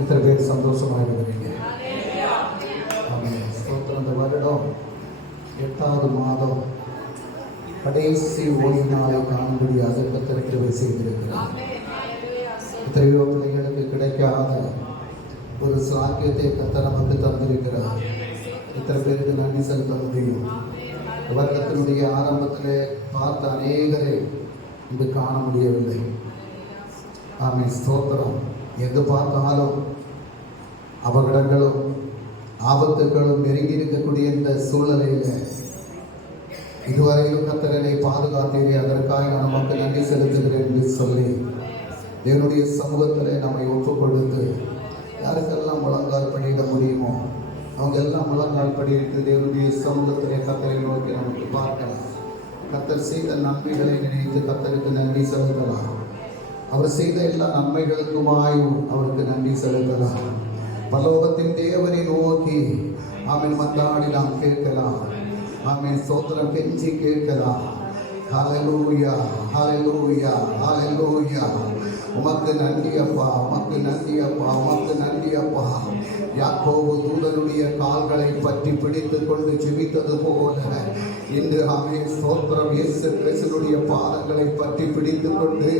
இத்தனை பேர் சந்தோஷமாக இருக்கிறீங்க. ஸ்தோத்திரம். இந்த வருடம் 8வது மாதம் கடைசி ஓய்வு நாளை காணும்படியாக கர்த்தர் செய்திருக்கிறார். எத்தனையோ பிள்ளைகளுக்கு கிடைக்காத ஒரு சாக்கியத்தை கர்த்தர் நமக்கு தந்திருக்கிறார். இத்தனை பேருக்கு நன்றி செலுத்த முடியும். வருடத்தினுடைய ஆரம்பத்தில் பார்த்த அநேகரை இது காண முடியவில்லை. ஆமென். ஸ்தோத்திரம். எங்கு பார்த்தாலும் அபகடங்களும் ஆபத்துகளும் நெருங்கி இருக்கக்கூடிய இந்த சூழ்நிலையில் இதுவரையிலும் கர்த்தரை பாதுகாத்தீரே, அதற்காக நான் நமக்கு நன்றி செலுத்துகிறேன் என்று சொல்லி தேவனுடைய சமூகத்தில் நம்மை ஒப்புக் கொடுத்து யாருக்கெல்லாம் முழங்கால் படியிட முடியுமோ அவங்க எல்லாம் முழங்கால் படியிட்டு தேவனுடைய சமூகத்திலே கர்த்தரை நோக்கி நமக்கு பார்க்கலாம். கர்த்தர் செய்த நன்மைகளை நினைத்து கர்த்தருக்கு நன்றி செலுத்தலாம். அவர் செய்த எல்லா நன்மைகளுக்குமாயும் அவருக்கு நன்றி செலுத்தலாம். பரலோகத்தின் தேவனை நோக்கி ஆமென் மன்றாடி நாம் கேட்கலாம். ஆமென். ஸ்தோத்திரம் கெஞ்சி கேட்கலாம். ஹல்லேலூயா, ஹல்லேலூயா, ஹல்லேலூயா. உமக்கு நன்றி அப்பா, உமக்கு நன்றி அப்பா, உமக்கு நன்றி அப்பா. யாக்கோபு தூதனுடைய கால்களை பற்றி பிடித்து கொண்டு ஜெபித்தது போல இன்று ஆமென் ஸ்தோத்திரம் இயேசு கிறிஸ்துவினுடைய பாதங்களை பற்றி பிடித்து கொண்டு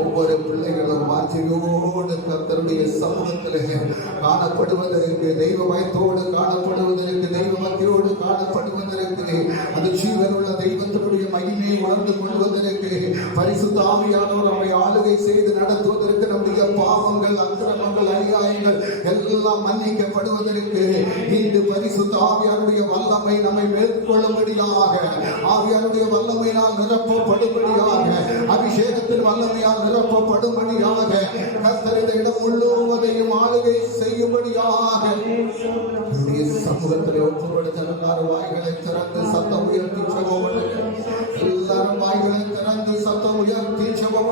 ஒவ்வொரு பிள்ளைகளும் வாஞ்சையோடு கர்த்தருடைய சமூகத்திலே காணப்படுவதற்கு, தெய்வ பயத்தோடு காணப்படுவதற்கு, தெய்வ பக்தியோடு காணப்படுவதற்கு, அந்த ஜீவனுள்ள தெய்வத்தினுடைய மகிமையை உணர்ந்து கொள்வதற்கு, பரிசுத்த ஆவியானவர் நம்மை ஆளுகை செய்து நடத்துவதற்கு, நம்முடைய பாவங்கள், அக்கிரமங்கள், அநியாயங்கள் எல்லாம் மன்னிக்கப்படுவதற்கு இந்த பரிசுத்த ஆவியானுடைய வல்லமை நம்மை மேற்கொள்ளும்படியாக, ஆவியானுடைய வல்லமையினால் நிரப்பப்படும்படியாக, அபிஷேகத்தின் வல்லமையால் நிரப்பப்படும்படியாக கர்த்தர் இந்த இடம் முழுவதையும் ஆளுகை செய்யும்படியாக சமூகத்தில் ஒப்புக்கொடுத்த எல்லாரும் வாய்களை திறந்து சத்தம் உயர்த்தி செல்வோம். எல்லாரும் வாய்களை திறந்து சத்தம் உயர்த்தி செல்வோம்.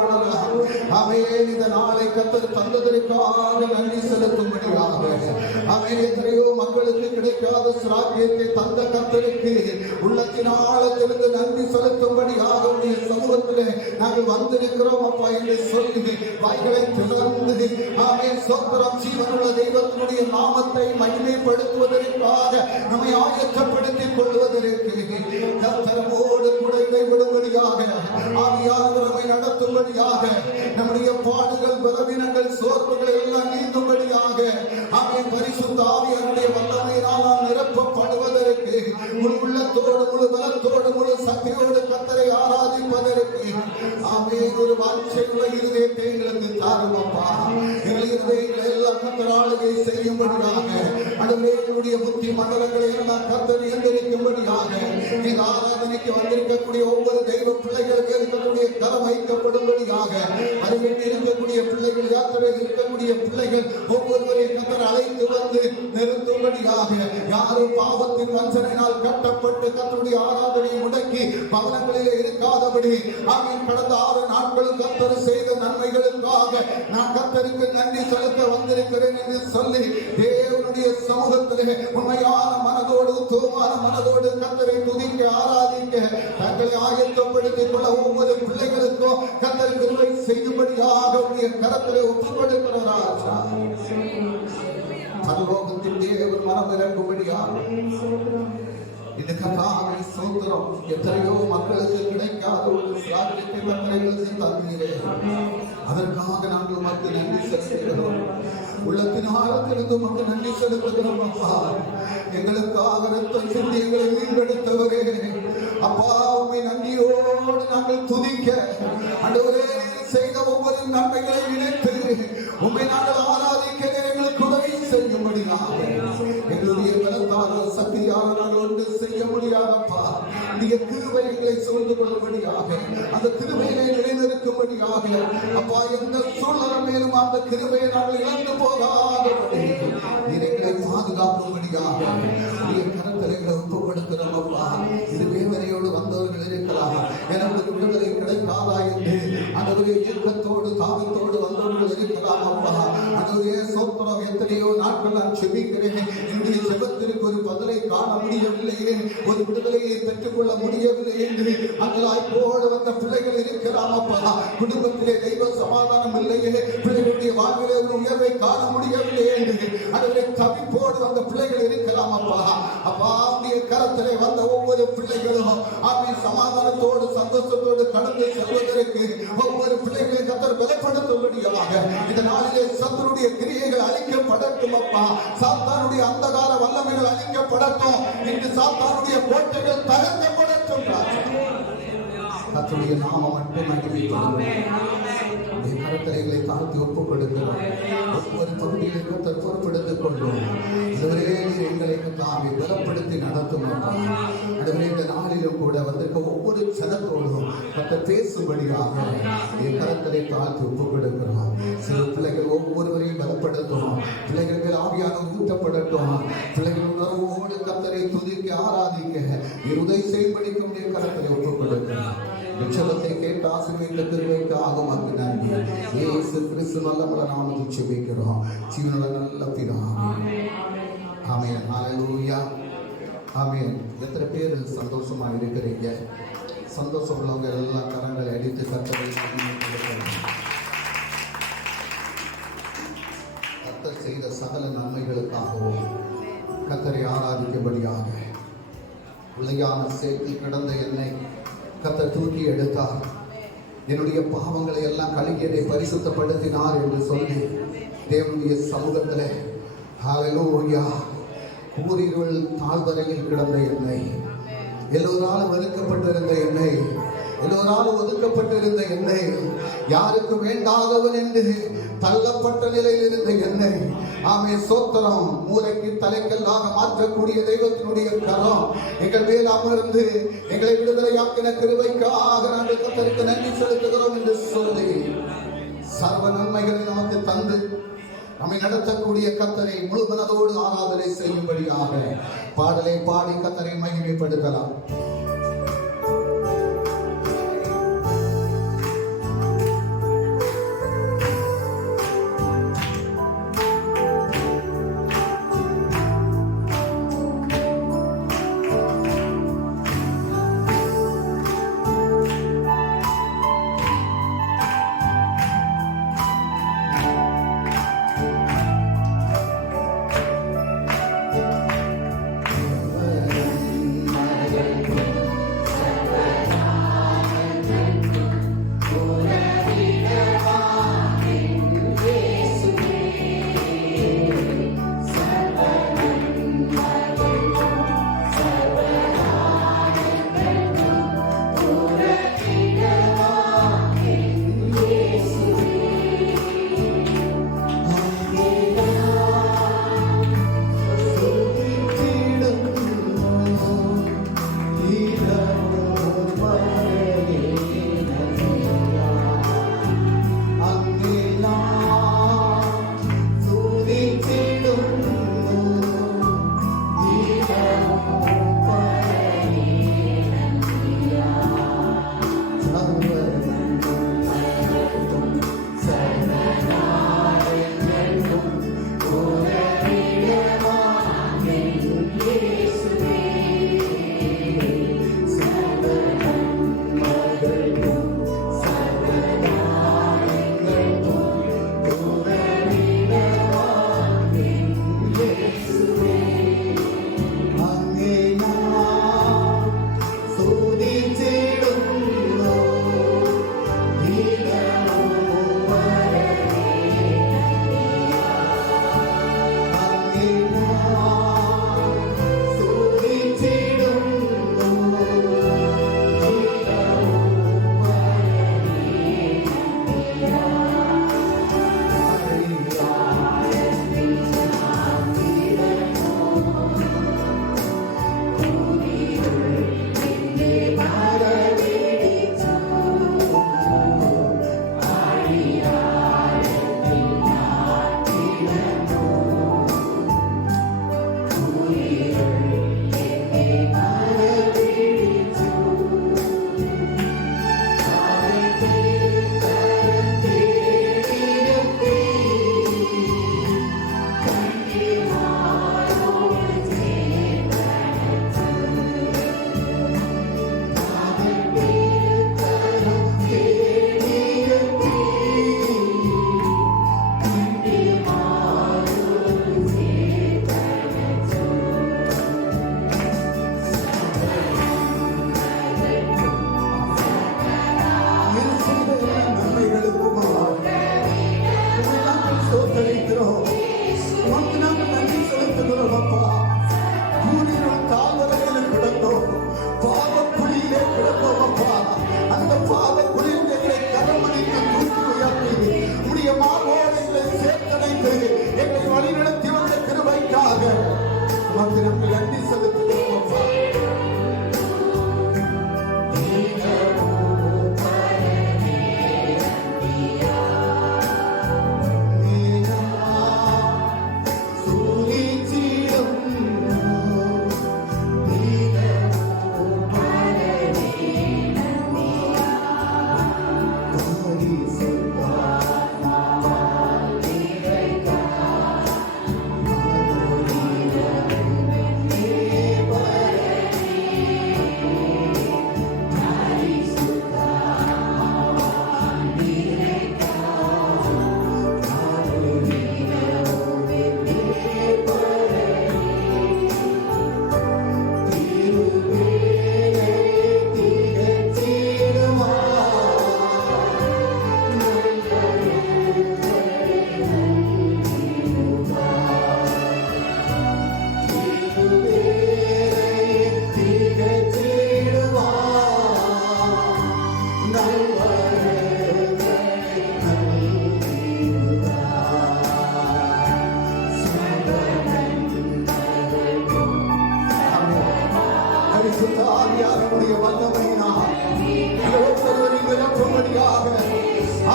ஆமென். இந்த நாளை கர்த்தர் தந்ததற்காக நன்றி செலுத்தும்படியாக, ஆமென். எத்தனையோ மக்களுக்கு கிடைக்காத சிராக்கியத்தை தந்த கர்த்தருக்கு உள்ளத்தின் ஆழத்திலிருந்து நன்றி செலுத்தும்படியாக உடைய சமூகத்திலே நாங்கள் வந்திருக்கிறோம் அப்பா என்று சொல்லி வாய்களை திறந்து ஆமென் ஸ்தோத்திரம் ஜீவனுள்ள தெய்வத்தினுடைய நாமத்தை மகிமைப்படுத்துவதற்காக நம்மை ஆயத்தப்படுத்திக் கொள்வதற்கு கர்த்தரோடு கூட கைவிடும்படியாக, ஆவியானவர் நம்மை நடத்தும்படியாக, நம்முடைய பாடுகள், பலவீனங்கள், சோர்வுகள் எல்லாம் நீங்கும்படியாக, ஆமென் பரிசுத்த ஆவியானுடைய வல்லமையினால் நிரப்பப்படுவதற்கு, முழு உள்ளத்தோடு, முழு பலத்தோடு, முழு சக்தியோடு கர்த்தரை ஆராதிப்பதற்கு ஆமென் ஒரு வாஞ்சையுள்ள இருதயத்தை எங்களுக்கு தாரும் அப்பா. எங்கள் இருதயங்களை எல்லாம் கர்த்தர் ஆளுகை செய்யும்படியாக, அடுமையுடைய புத்தி மண்டலங்களை எல்லாம் கர்த்தர் இயந்திரிக்கும்படியாக, இந்த ஆராதனைக்கு வந்திருக்கக்கூடிய ஒவ்வொரு தெய்வ பிள்ளைகளுக்கு இருக்கக்கூடிய கரம் வைக்கப்படும்படியாக, அறிவிட்டு இருக்கக்கூடிய பிள்ளைகள், யாத்திரையில் இருக்கக்கூடிய பிள்ளைகள் ஒவ்வொருவரையும் கர்த்தர் அழைத்து வந்து நிறுத்தும்படியாக, யாரும் பாவத்தின் வஞ்சனையினால் கட்டப்பட்டு கர்த்தருடைய ஆராதனையை முடக்கி பவனங்களிலே இருக்காதபடி, ஆமென் கடந்த 6 நாட்களும் கர்த்தர் செய்த நன்மைகளுக்காக நான் கர்த்தருக்கு நன்றி செலுத்த வந்திருக்கிறேன் என்று சொல்லி தேவனுடைய சமூகத்திலே உண்மையான மனதோடு, உத்தமமான மனதோடு கர்த்தரை துதிக்க, ஆராதிக்க தங்களை ஆயத்தப்படுத்திக் கொள்ள ஒவ்வொரு பிள்ளைகளுக்கும் கர்த்தர் கிருபை செய்யும்படியாக உடைய கரத்திலே ஒப்புக்கொடுக்கிறார். பரலோகத்தின் தேவன் மனம் இறங்கும்படியாக இந்த கர்த்தாவே ஸ்தோத்திரம். எத்தனையோ மக்களுக்கு கிடைக்காத ஒரு சாதனையை கர்த்தருக்கு தந்தீரே, அதற்காக நாங்கள் உமக்கு நன்றி செலுத்துகிறோம். உள்ளத்தின் ஆழத்திலிருந்து உமக்கு நன்றி செலுத்துகிறோம் அப்பா. எங்களுக்காக ரத்தம் சிந்தி எங்களை மீண்டெடுத்தவரே அப்பா, உம்மை நன்றியோடு நாங்கள் துதிக்க, ஆண்டவரே செய்த ஒவ்வொரு நன்மைகளை நினைத்து உம்மை நாங்கள் ஆராதிக்க எங்களுக்கு உதவி செய்யும்படியாக, எங்களுடைய பலத்தான சக்தியால் நாங்கள் ஒன்று செய்ய முடியாதப்பா. நீங்க கிருபை எங்களை சூழ்ந்து கொள்ளும்படியாக, அந்த கிருபையை நிலைநிறுத்தும்படியாக அப்பா, எந்த சூழ்நிலை மேலும் அந்த கிருபையை நாங்கள் இழந்து போகாதபடி நீர் எங்களை பாதுகாக்கும்படியாக கரத்தலைகளை ஒப்புப்படுத்துகிறோம் அப்பா. இது வேதனையோடு வந்தவர்கள் இருக்கலாம், எனக்கு விடுதலை கிடைக்காதா என்று அதனுடைய இயக்கத்தோடு தாகத்தோடு வந்தவர்கள் இருக்கலாம் அப்பா. அதனுடைய சோத்திரம் எத்தனையோ நாட்கள் நான் செபிக்கிறேன். என்னுடைய செபத்திற்கு ஒரு பதிலை காண முடியவில்லையே, ஒரு விடுதலையை பெற்றுக்கொள்ள முடியவில்லை என்று அங்கலாய் போட வந்த பிள்ளைகள் இருக்கிறாம் அப்பா. குடும்பத்திலே தெய்வ சமாதானம் இல்லையே, பிள்ளைகளுடைய வாழ்விலே ஒரு உயர்வை காண முடியவில்லை என்று அதுவரை தவிப்போடு வந்த பிள்ளைகள் இருக்கலாம் அப்பா. அப்பா, உடைய கரத்திலே வந்த ஒவ்வொரு பிள்ளைகளும் ஆவி சமாதானத்தோடு சந்தோஷத்தோடு கடந்து செல்வதற்கு ஒவ்வொரு பிள்ளைகளை கர்த்தர் பலப்படுத்தும்படியாக இந்த நாளிலே சத்துருடைய கிரியைகள் அழிக்கப்படட்டும் அப்பா. சாத்தானுடைய அந்தகார வல்லமைகள் அழிக்கப்படட்டும். இன்று சாத்தானுடைய கோட்டைகள் தகர்க்கப்படட்டும். கர்த்தருடைய நாமம் மட்டும் மகிமைப்படும். கருத்தரைகளை தாழ்த்தி ஒப்புக் கொடுக்கிறோம். ஒவ்வொரு பகுதியை கர்த்தர் பொறுப்பெடுத்துக் கொள்ளும். இதுவரே எங்களை தாவி பலப்படுத்தி நடத்தும். அதுவரை இந்த நாளிலும் கூட வந்திருக்க ஒவ்வொரு சனத்தோடும் கர்த்தர் பேசும்படியாக என் கருத்தரை தாழ்த்தி ஒப்புக் கொடுக்கிறோம். சிறு பிள்ளைகள் ஒவ்வொருவரையும் பலப்படுத்தும். பிள்ளைகள் மேல் ஆவியாக ஊற்றப்படட்டும். பிள்ளைகள் உணர்வோடு கர்த்தரை துதிக்க ஆராதிக்க உதவி செய்யும்படிக்கும் என் கருத்தரை ஒப்புக் கொடுக்கிறோம். விச்சலத்தை கேட்டு ஆசீர்வதித்த கிருபைக்காக உமக்கு நன்றி. இயேசு கிறிஸ்து நல்ல நாமத்தில் ஜெபிக்கிறோம் ஜீவனுள்ள நல்ல பிதாவே. ஆமென். ஹல்லேலூயா. ஆமென். எத்தனை பேர் சந்தோஷமா இருக்கிறீங்க? சந்தோஷம் உள்ளவங்க எல்லாம் கரங்களை அடித்து கர்த்தரை கர்த்தர் செய்த சகல நன்மைகளுக்காகவும் கர்த்தரை ஆராதிக்கபடியாக உளையான சேற்றில் கிடந்த என்னை கர்த்தர் தூக்கி எடுத்தார். என்னுடைய பாவங்களை எல்லாம் கழுகியதை பரிசுத்தப்படுத்தினார் என்று சொல்லி தேவனுடைய சமூகத்தில் ஹல்லேலூயா கூரிருள் தாழ்வரையில் கிடந்த என்னை, எல்லோராலும் வெறுக்கப்பட்டிருந்த என்னை, எல்லோராலும் ஒதுக்கப்பட்டிருந்த என்னை, யாருக்கு வேண்டாதவன் என்று தள்ளப்பட்ட நிலையில் இருந்த என்னை, ஆமே சோத்திரம், மூளைக்கு தலைக்கல்லாக மாற்றக்கூடிய தெய்வத்தினுடைய கரம் எங்கள் மேல் அமர்ந்து எங்களை விடுதலையாக்கின கிருபைக்காக நாங்கள் கர்த்தருக்கு நன்றி செலுத்துகிறோம் என்று சொல்லி சர்வ நன்மைகளை நமக்கு தந்து நம்மை நடத்தக்கூடிய கர்த்தரை முழு மனதோடு ஆராதனை செய்யும்படியாக பாடலை பாடி கர்த்தரை மகிமைப்படுத்தலாம்.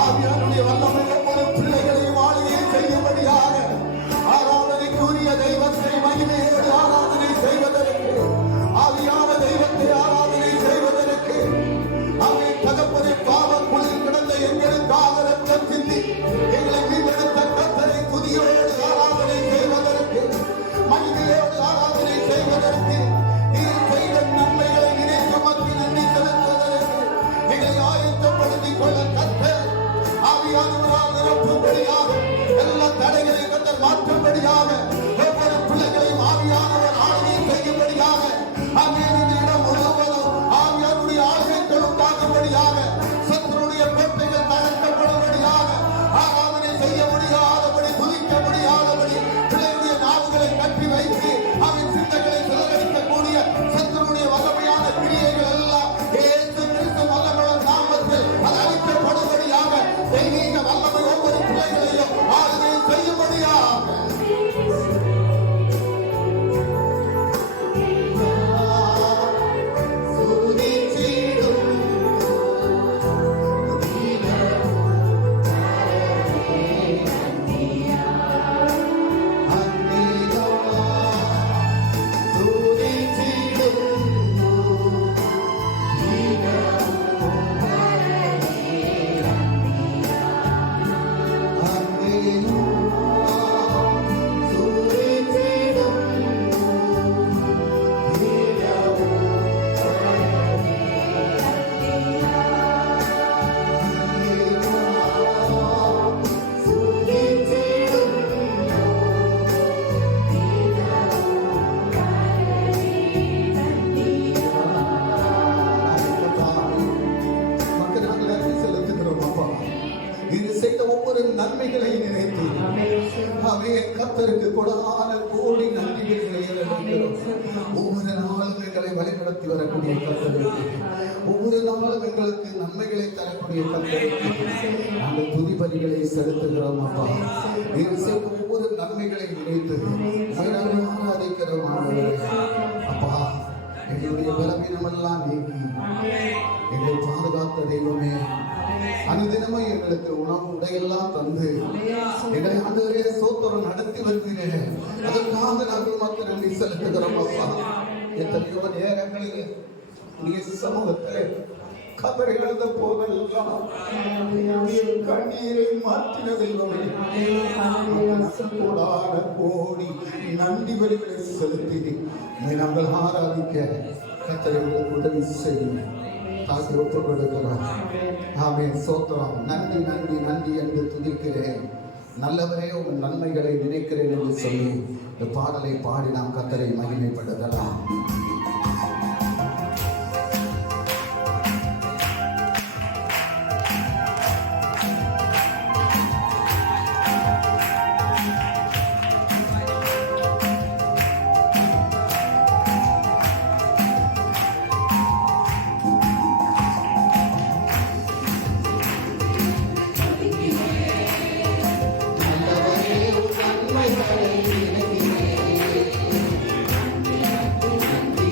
ஆவியானுடைய வல்லமை ஒவ்வொரு பிள்ளைகளையும் ஆளுகை செய்யும்படியாக ஆராதனைக்குரிய தெய்வத்தை மகிமையோடு ஆராதனை செய்வதற்கு, ஆவியான தெய்வத்தை ஆராதனை செய்வதற்கு, அவை தகப்பனை பாவக்குழில் கிடந்த எங்களுக்காக ரத்தம் சிந்தி எங்களை மீட்டெடுத்த கர்த்தரை துதியோடு ஆராதனை செய்வதற்கு, மகிமையோடு ஆராதனை செய்வதற்கு, நீர் செய்த நன்மைகளை நினைத்து மக்கள் நன்றி செலுத்துவதற்கு எங்களை ஆயத்தப்படுத்திக் கொள்ள கர்த்தர் ஆவியானவரால் நிரப்பும்படியாக, எல்லா தடைகளை கர்த்தர் மாற்றும்படியாக, ஒவ்வொரு பிள்ளைகளையும் ஆவியானவர் ஆளுகை செய்யும்படியாக, ஆவியான இடம் முழுவதும் ஆவியானுடைய ஆளுகைகள் உண்டாகும்படியாக, சத்துருடைய கோட்டைகள் தகர்க்கப்படும்படியாக, ஆராதனை செய்ய முடியாதபடி, துதிக்க முடியாதபடி பிள்ளைகளுடைய நாவுகளை கட்டி வைத்து அவன் சிந்தைகளை சிதறடிக்கக்கூடிய சத்துருடைய வல்லமையான கிரியைகள் எல்லாம் இயேசு கிறிஸ்து வல்லமையுள்ள நாமத்தில் அது அழிக்கப்படும்படியாக, தெய்வீக வல்லமை ஒவ்வொரு பிள்ளைகளையும் ஆளுகை செய்யும்படியாக நன்மைகளை நினைத்து கர்த்தருக்கு கொடான கோடி நன்றிகளை ஏறெடுக்கிறோம். ஒவ்வொரு நாளும் எங்களை வழிநடத்தி வரக்கூடிய கர்த்தருக்கு, ஒவ்வொரு நாளும் எங்களுக்கு நன்மைகளை தரக்கூடிய கர்த்தருக்கு அந்த துதிபலிகளை செலுத்துகிறோம். அப்பா, நீர் செய்த ஒவ்வொரு நன்மைகளை நினைத்து ஆராதிக்கிறோம். அப்பா, எங்களுடைய பலவீனமெல்லாம் நீக்கி எங்களை பாதுகாத்த தெய்வமே, அனுதினமும் எங்களுக்கு உணவு உடையெல்லாம் தந்து எங்களை ஆண்டவரே ஸ்தோத்திரம் நடத்தி வருகிறேன். அதற்காக நாங்கள் மக்கள் நன்றி செலுத்துகிறோம். அப்பா, எத்தனையோ நேரங்களில் உடைய சமூகத்திலே கதறி எழுத போதெல்லாம் கண்ணீரை மாற்றின தெய்வமே, கோடான கோடி நன்றி வழிகளை செலுத்தி நாங்கள் ஆராதிக்க கர்த்தரை உதவி செய்யும். தாக்கி ஒப்புக் கொடுக்கிறோம். ஆமென். சோத்திரம். நன்றி நன்றி நன்றி என்று துதிக்கிறேன். நல்லவரே உங்கள் நன்மைகளை நினைக்கிறேன் என்று சொல்லி இந்த பாடலை பாடி நாம் கர்த்தரை மகிமைப்படுத்தலாம். நன்றி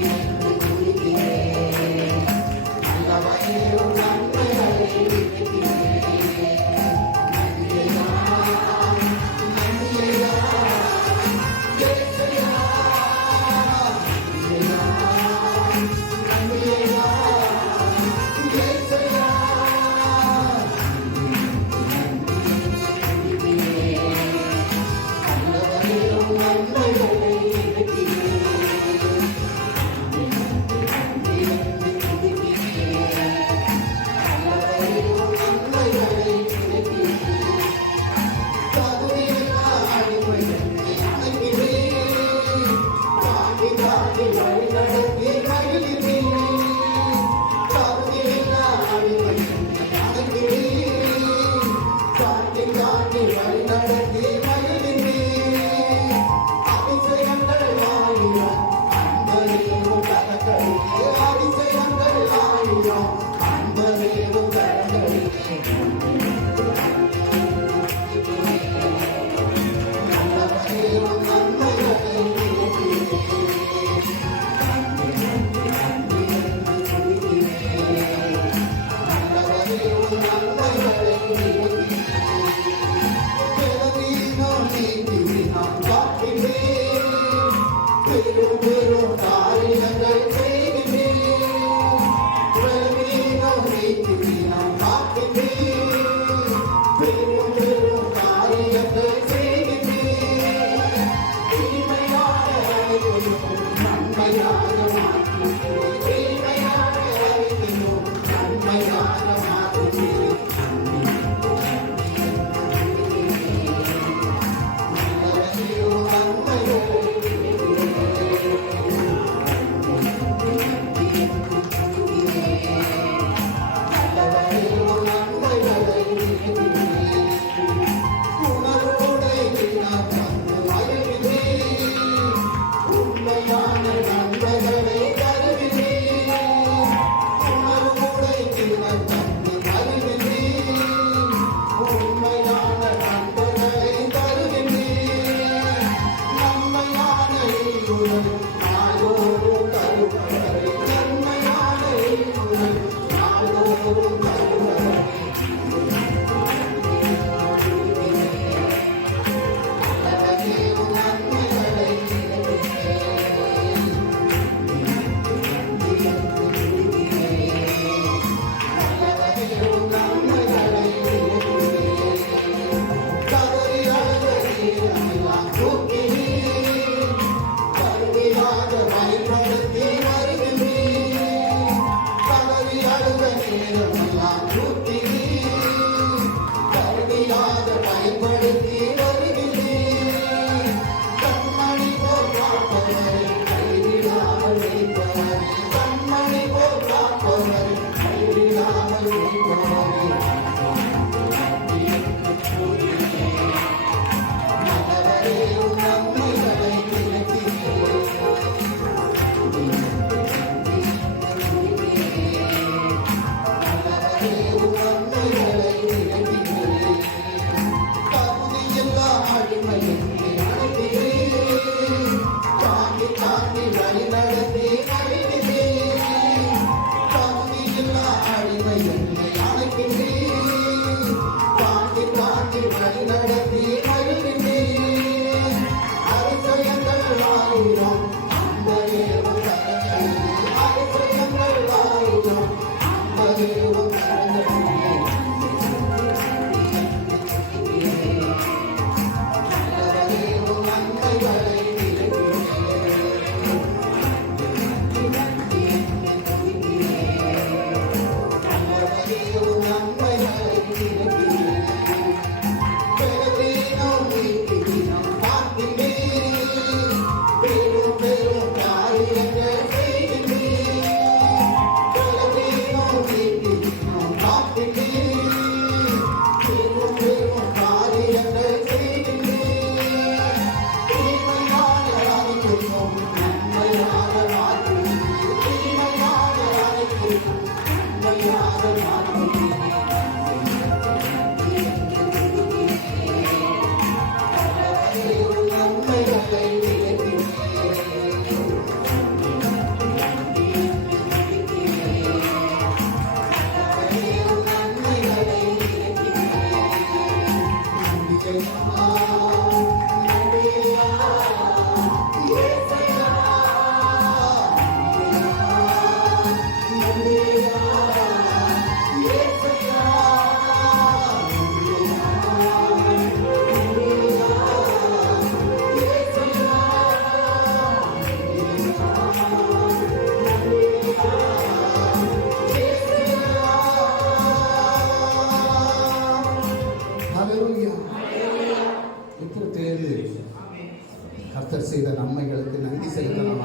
செய்த நன்மைகளுக்கு நன்றி செலுத்தலாம்.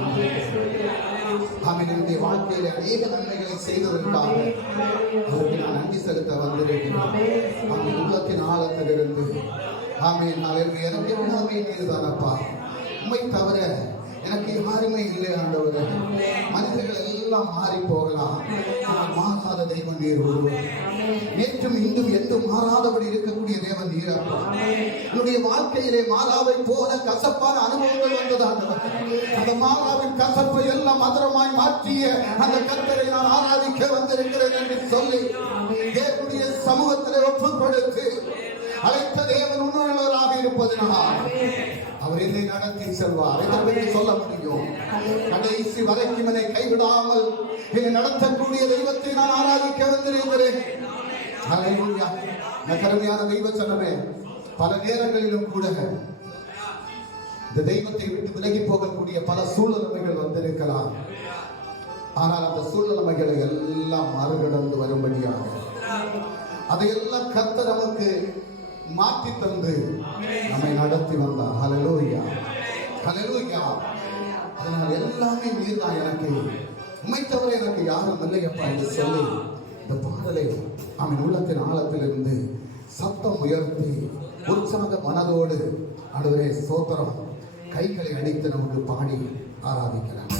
ஆமென். என்னுடைய வாழ்க்கையில அநேக நன்மைகளை செய்ததற்காக அதற்கு நான் நன்றி செலுத்த வந்திருக்கிறேன். ஆமென். உள்ளத்தின் ஆழத்திலிருந்து ஆமென். எனக்கு எல்லாமே நீர்தானப்பா, உம்மை தவிர எனக்கு யாருமே இல்லை ஆண்டவரே. மனிதர்கள் எல்லாம் மாறி போகலாம், மாறாத தெய்வம் நீர் ஒருவர். நேற்றும் இன்றும் என்றும் மாறாதபடி இருக்கக்கூடிய தேவன் நீர் அப்பா. என்னுடைய வாழ்க்கையிலே மாறாவை போல கசப்பான அனுபவங்கள் வந்தது ஆண்டவர். அந்த மாறாவின் கசப்பை எல்லாம் மதுரமாய் மாற்றிய அந்த கர்த்தரை நான் ஆராதிக்க வந்திருக்கிறேன் என்று சொல்லி தேவனுடைய சமூகத்திலே ஒப்புக் கொடுத்து அழைத்த தேவன் உண்மையுள்ளவராக இருப்பதனால் அவர் என்னை நடத்தி செல்வார். இதை சொல்ல முடியும். கடைசி வரைக்கும் என்னை கைவிடாமல் என்னை நடத்தக்கூடிய தெய்வத்தை நான் ஆராதிக்க வந்திருக்கிறேன். ஹல்லேலூயா. கருமையான தெய்வ சனமே, பல நேரங்களிலும் கூட இந்த தெய்வத்தை விட்டு விலகி போகக்கூடிய பல சூழ்நிலைகள் வந்திருக்கலாம். ஆனால் அந்த சூழ்நிலைகளை எல்லாம் மறுகடந்து வரும்படியாக அதையெல்லாம் கர்த்தர் நமக்கு மாற்றி தந்து நம்மை நடத்தி வந்தார். ஹல்லேலூயா, ஹல்லேலூயா. அதனால் எல்லாமே நீர்தான், எனக்கு உம்மை தவிர எனக்கு யாரும் இல்லையப்பா என்று சொல்லி இந்த பாடலை அவன் உள்ளத்தின் ஆழத்திலிருந்து சத்தம் உயர்த்தி உற்சாக மனதோடு ஆண்டவரே ஸ்தோத்திரம் கைகளை அடித்து நமக்கு பாடி ஆராதிக்கிறார்.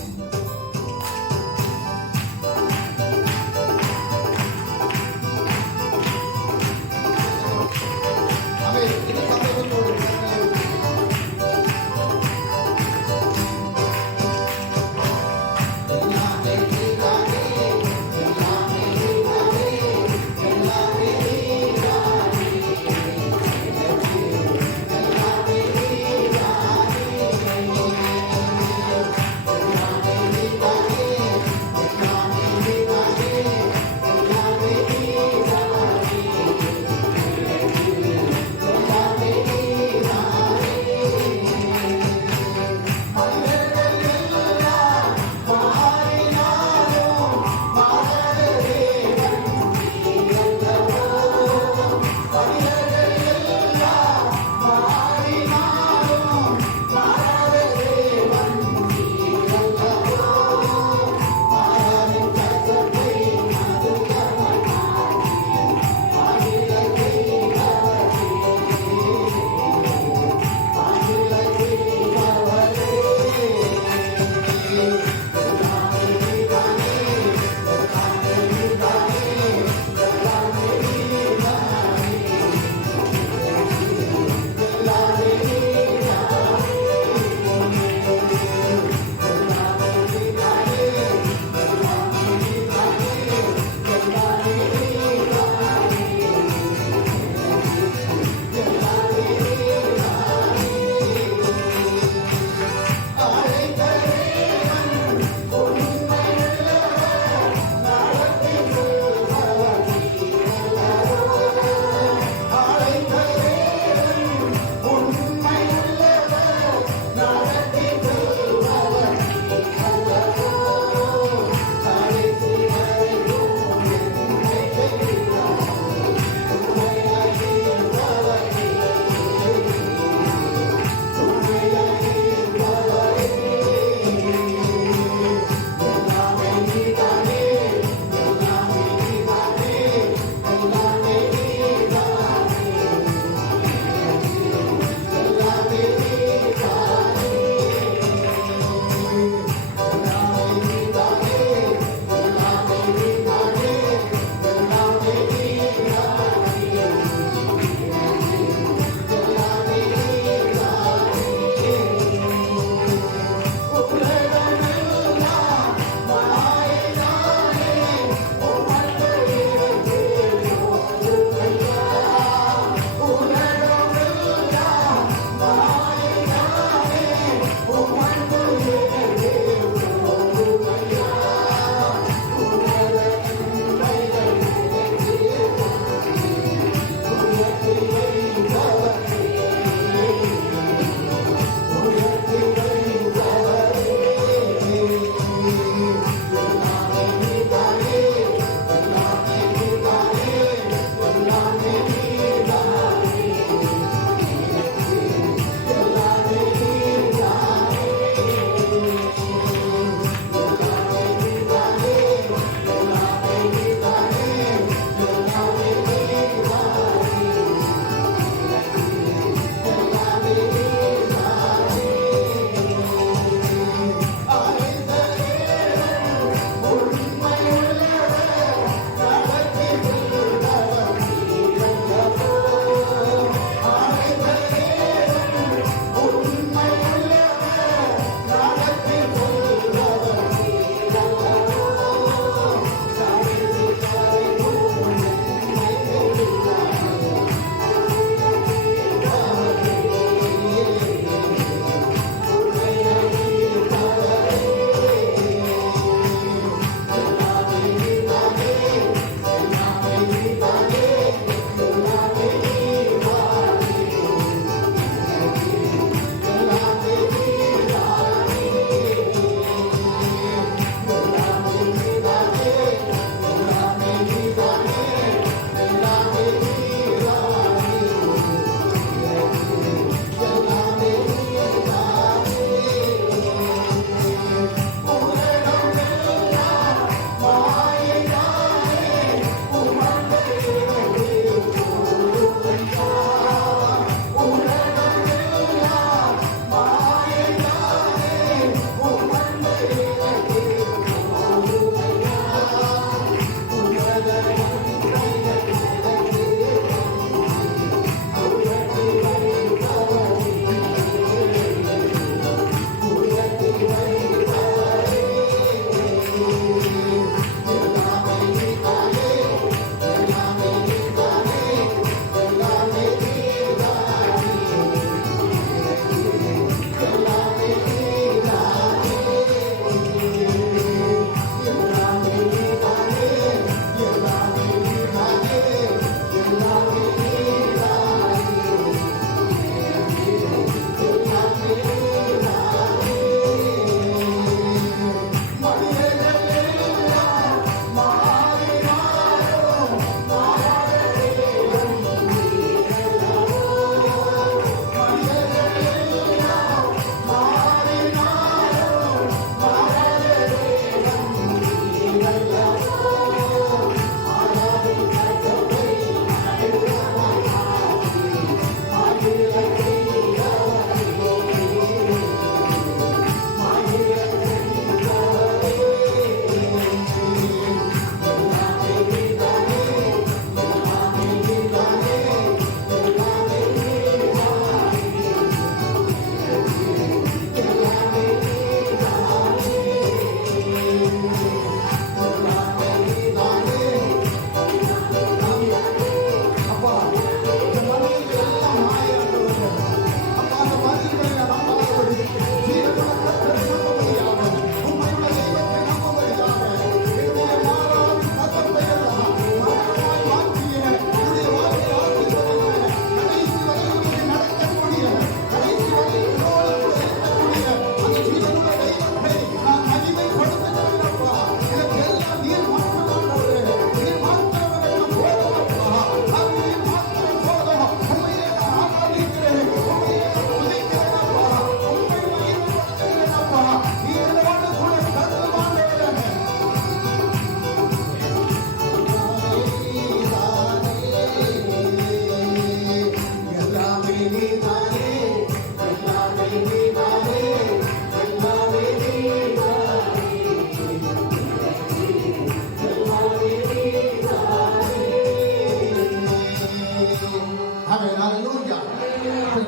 ஆமென். ஹalleluya.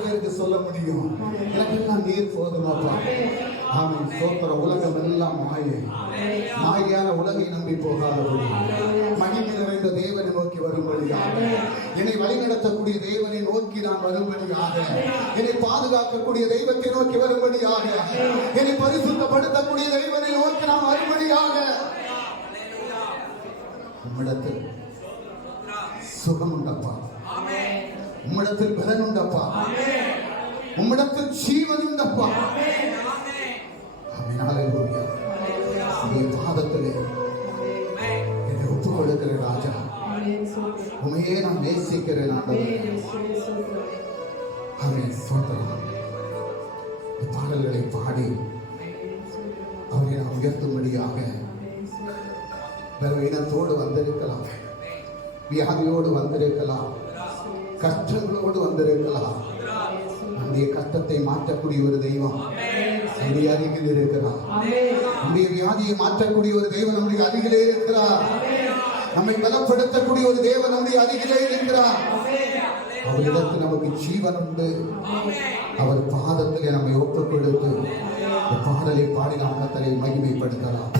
பேருக்கு சொல்ல முடியும், எனக்கெல்லாம் நீர் போதுமாப்பா. ஆமென். ஸ்தோத்திரம். உலகம் எல்லாம் மாயை, மாயான உலகை நம்பி போகாதபடி மகிமை நிறைந்த தேவனை நோக்கி வரும்படியாக, என்னை வழிநடத்தக்கூடிய தேவனை நோக்கி நான் வரும்படியாக, என்னை பாதுகாக்கக்கூடிய தெய்வத்தை நோக்கி வரும்படியாக, என்னை பரிசுத்தப்படுத்தக்கூடிய தெய்வனை நோக்கி நான் வரும்படியாக, உம்மிடத்தில் சுகம் உண்டப்பா, உம்மிடத்தில் பலன் உண்டப்பா, உம்மிடத்தில் ஜீவன் உண்டப்பா. ஆமென். ஹalleluya. உம்முடைய பாதத்திலே என்னை ஒப்புக் கொடுக்கிற ராஜா, உம்மையே நான் நேசிக்கிறேன் ஆண்டவரே. ஆமென். ஸ்தோத்திரம். இந்த பாடல்களை பாடி அவரை நான் உயர்த்தும்படியாக பலவீனத்தோடு வந்திருக்கலாம், வியாதியோடு வந்திருக்கலாம், கஷ்டங்களோடு வந்திருக்கலாம். நம்முடைய கஷ்டத்தை மாற்றக்கூடிய ஒரு தெய்வம் நம்முடைய அருகில் இருக்கிறார். நம்முடைய வியாதியை மாற்றக்கூடிய ஒரு தெய்வம் நம்முடைய அருகிலே இருக்கிறார். நம்மை பலப்படுத்தக்கூடிய ஒரு தேவன் நம்முடைய அருகிலே இருக்கிறார். அவரிடத்தில் நமக்கு ஜீவன் உண்டு. அவர் பாதத்திலே நம்மை ஒப்புக் கொடுத்து பாடலை பாடி நாம் கர்த்தரை மகிமைப்படுத்தலாம்.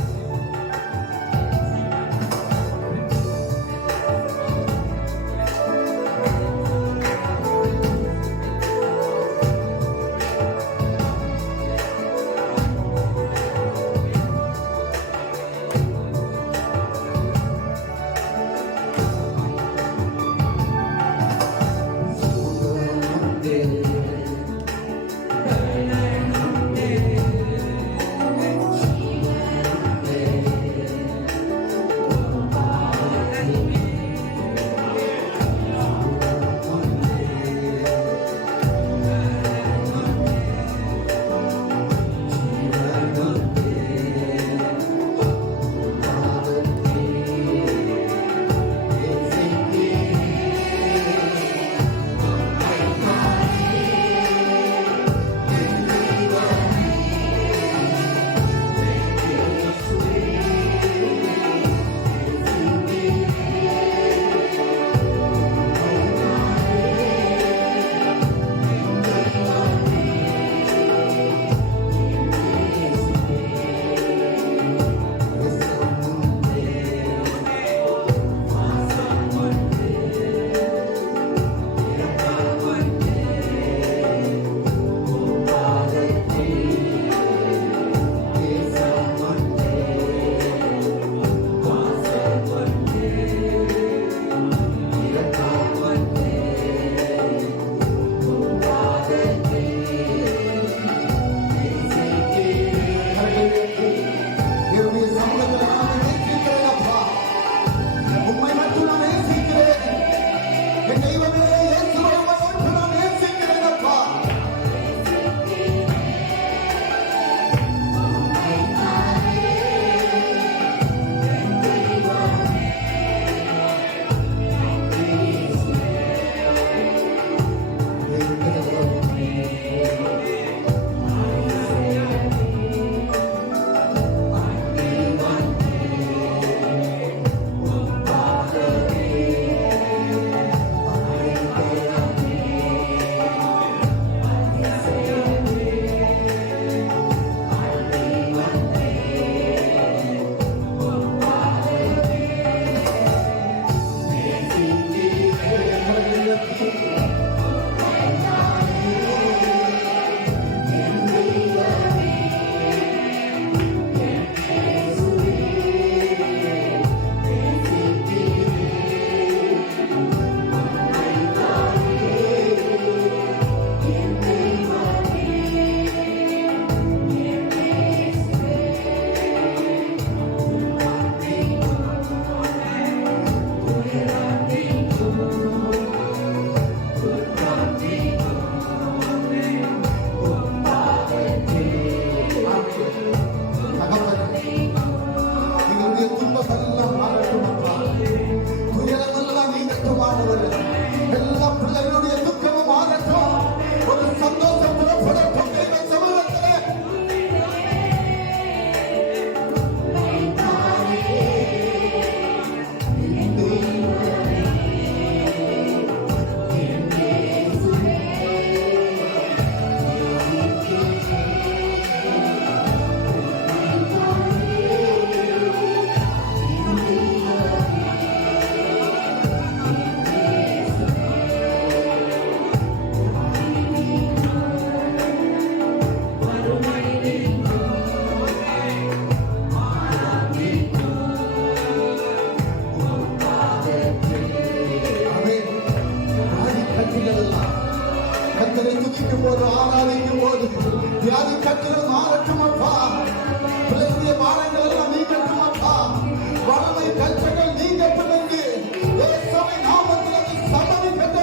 பிள்ளைகள் எல்லாம் கர்த்தரை துதிக்கும் போது, ஆராதிக்கும் போது வியாதி கட்டுகள் மாறட்டும் அப்பா. பிள்ளைகளுடைய பாரங்கள் எல்லாம் நீங்கட்டும் அப்பா. வறுமை கஷ்டங்கள் நீங்கட்டும் என்று இயேசுவின் நாமத்தில் அதை சம்மதிக்கிறேன்.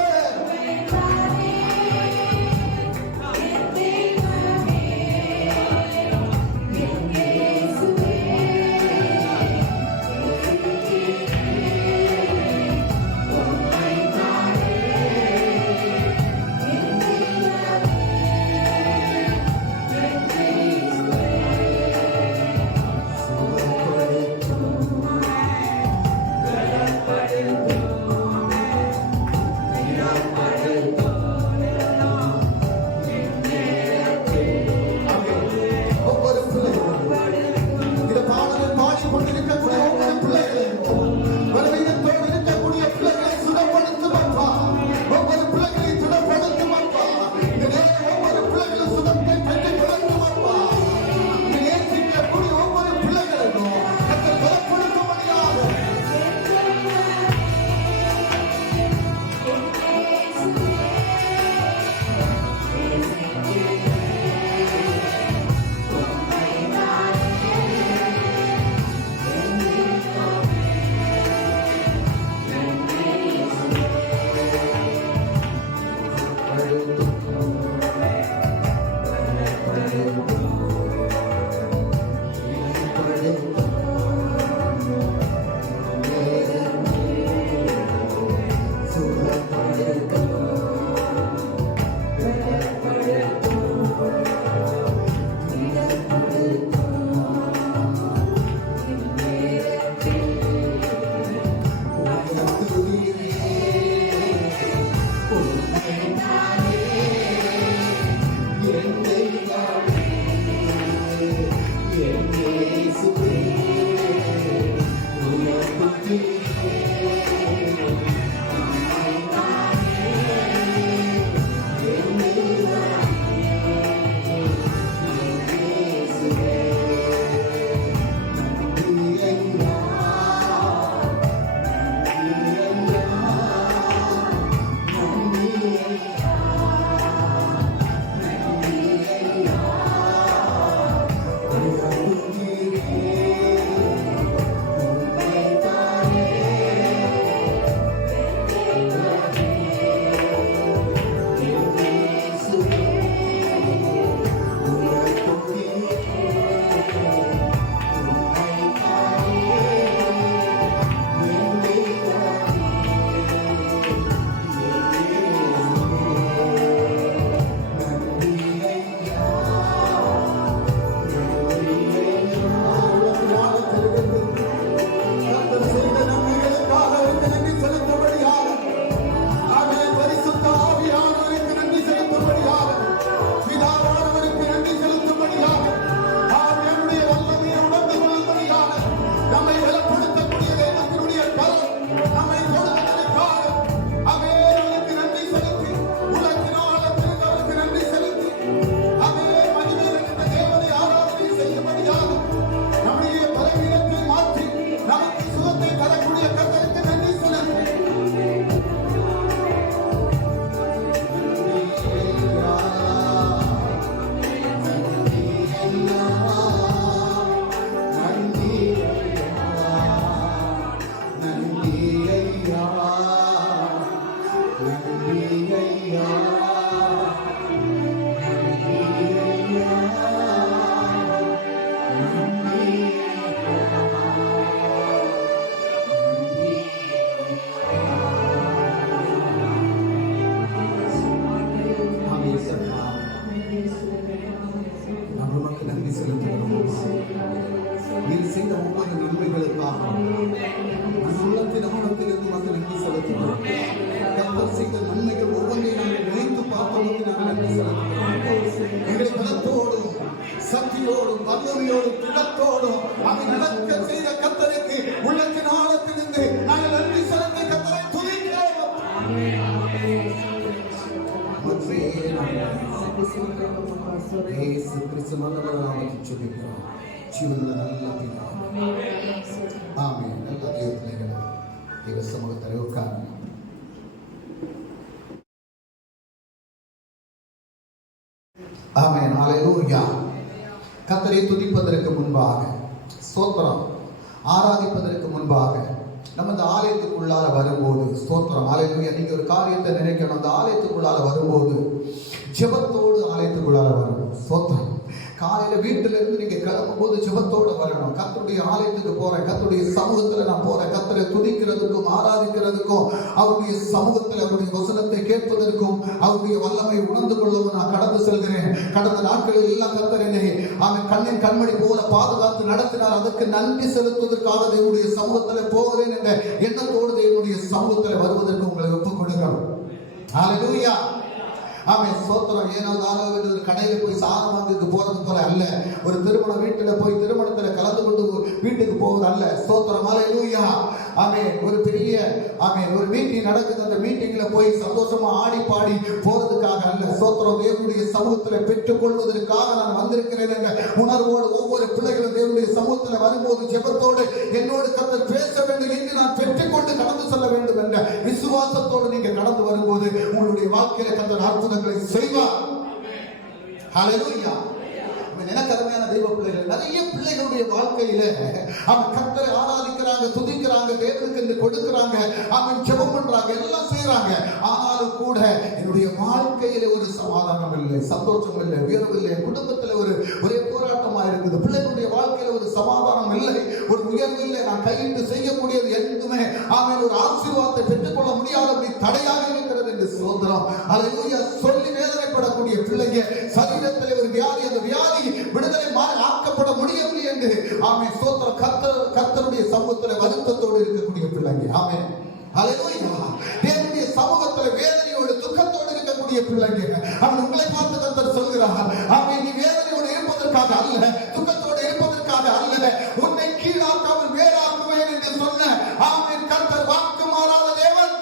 நீர் செய்த ஒவ்வொரு நன்மைகளுக்காக உள்ளத்தின் ஆழத்திலிருந்து நாங்கள் நன்றி செலுத்துகிறோம். கர்த்தர் செய்த நன்மைகள் ஒவ்வொன்றையும் நாங்கள் நினைத்து பார்ப்பதற்கு நாங்கள் நன்றி செலுத்துகிறோம். எங்களை பலத்தோடும் சக்தியோடும் வல்லமையோடும் திடத்தோடும் அதை நடக்க செய்த கர்த்தருக்கு உள்ளத்தின் ஆழத்திலிருந்து நாங்கள் நன்றி செலுத்தி கர்த்தரை துதிக்கிறோம். இயேசு கிறிஸ்து நாமத்தில் ஜெபிக்கிறோம். ஜீவனுள்ள நல்ல பிதாவே. ஆமென். நல்ல தேவ பிள்ளைகளே, தேவ சமூகத்தில் உட்காருங்க. ஆமென். ஹல்லேலூயா. கர்த்தரை துதிப்பதற்கு முன்பாக, ஸ்தோத்திரம், ஆராதிப்பதற்கு முன்பாக நம்ம இந்த ஆலயத்துக்குள்ளார வரும்போது, ஸ்தோத்திரம், ஹல்லேலூயா, நீங்க ஒரு காரியத்தை நினைக்கணும். அந்த ஆலயத்துக்குள்ளார வரும்போது ஜெபத்தோடு ஆலயத்துக்குள்ளார வரணும். ஸ்தோத்திரம். காலையில வீட்டுல இருந்து நீங்க கிளம்பும் போது ஜெபத்தோட வரணும். கர்த்தருடைய ஆலயத்துக்கு போறேன், கர்த்தருடைய சமூகத்துல நான் போறேன், கர்த்தரை துதிக்கிறதுக்கும் ஆராதிக்கிறதுக்கும், அவருடைய சமூகத்தில் அவருடைய வசனத்தை கேட்பதற்கும், அவருடைய வல்லமை உணர்ந்து கொள்ளவும் நான் கடந்து செல்கிறேன். கடந்த நாட்களில் எல்லாம் கர்த்தர் என்னை அவன் கண்ணின் கண்மணி போல பாதுகாத்து நடத்தினார். அதற்கு நன்றி செலுத்துவதற்காக தேவனுடைய சமூகத்தில் போகிறேன் என்ற எண்ணத்தோடு தேவனுடைய சமூகத்தில் வருவதற்கு உங்களை ஒப்புக் கொடுக்கணும். ஹல்லேலூயா. ஆமென். ஸ்தோத்திரம். ஏனோ தானோ என்று கடையில் போய் சாதம் வாங்குக்கு போறது போல அல்ல. ஒரு திருமண வீட்டுல போய் திருமணத்துல கலந்து கொண்டு வீட்டுக்கு போவது அல்ல. ஸ்தோத்திரம். ஹல்லேலூயா. ஆமென். ஒரு பெரிய ஒரு மீட்டிங் நடக்குது. அந்த மீட்டிங்ல போய் சந்தோஷமா ஆடி பாடி போறதுக்காக அல்ல. ஸ்தோத்திரம். தேவனுடைய சமூகத்துல பெற்றுக் கொள்வதற்காக நான் வந்திருக்கிறேன் என்ற உணர்வோடு ஒவ்வொரு பிள்ளைகளும் தேவனுடைய சமூகத்துல வரும்போது ஜெபத்தோடு என்னோடு கர்த்தர் பேச வேண்டும் என்று நான் பெற்றுக்கொண்டு கடந்து செல்ல வேண்டும் என்ற விசுவாசத்தோடு நீங்க கடந்து வரும்போது உங்களுடைய வாழ்க்கையில கர்த்தர் அற்புதங்களை செய்வார். ஹல்லேலூயா. எனக்கு அருமையான தெய்வ பிள்ளைகள், நிறைய பிள்ளைகளுடைய வாழ்க்கையில அவன் கர்த்தரை ஆராதிக்கிறாங்க, துதிக்கிறாங்க, தேவனுக்கு என்று கொடுக்கிறாங்க, அவன் ஜெபம் பண்றாங்க, எல்லாம் செய்யறாங்க. ஆனாலும் கூட என்னுடைய வாழ்க்கையில ஒரு சமாதானம் இல்லை, சந்தோஷம் இல்லை, உயர்வு இல்லை, குடும்பத்துல ஒரே போராட்டமா இருக்குது. பிள்ளைகளுடைய வாழ்க்கையில ஒரு சமாதானம் இல்லை, ஒரு உயர்வு இல்லை. நான் கையிட்டு செய்யக்கூடியது எதுவுமே அவன் ஒரு ஆசீர்வாதத்தை பெற்றுக்கொள்ள முடியாதபடி தடையாக இருக்கிறது என்று ஸ்தோத்திரம். ஹல்லேலூயா. சொல்லி வேதனைப்படக்கூடிய பிள்ளைங்க, சரீரத்தில் ஒரு வியாதி, அந்த வியாதி விடுதலை ஆக்கப்பட முடியவில்லை என்று ஆமென். ஸ்தோத்திரம். கர்த்தருடைய சமூகத்தில் வருத்தத்தோடு இருக்கக்கூடிய பிள்ளைங்க, ஆமென். ஹல்லேலூயா. தேவனுடைய சமூகத்தில் வேதனையோடு துக்கத்தோடு இருக்கக்கூடிய பிள்ளைங்க, அவன் உங்களை பார்த்து கர்த்தர் சொல்கிறார், ஆமென், நீ வேதனையோடு இருப்பதற்காக அல்ல, துக்கத்தோடு இருப்பதற்காக அல்ல, உன்னை கீழாக்காமல் வேறாக்குவேன் என்று சொன்ன ஆமென் கர்த்தர் வாக்கு மாறாத தேவன்.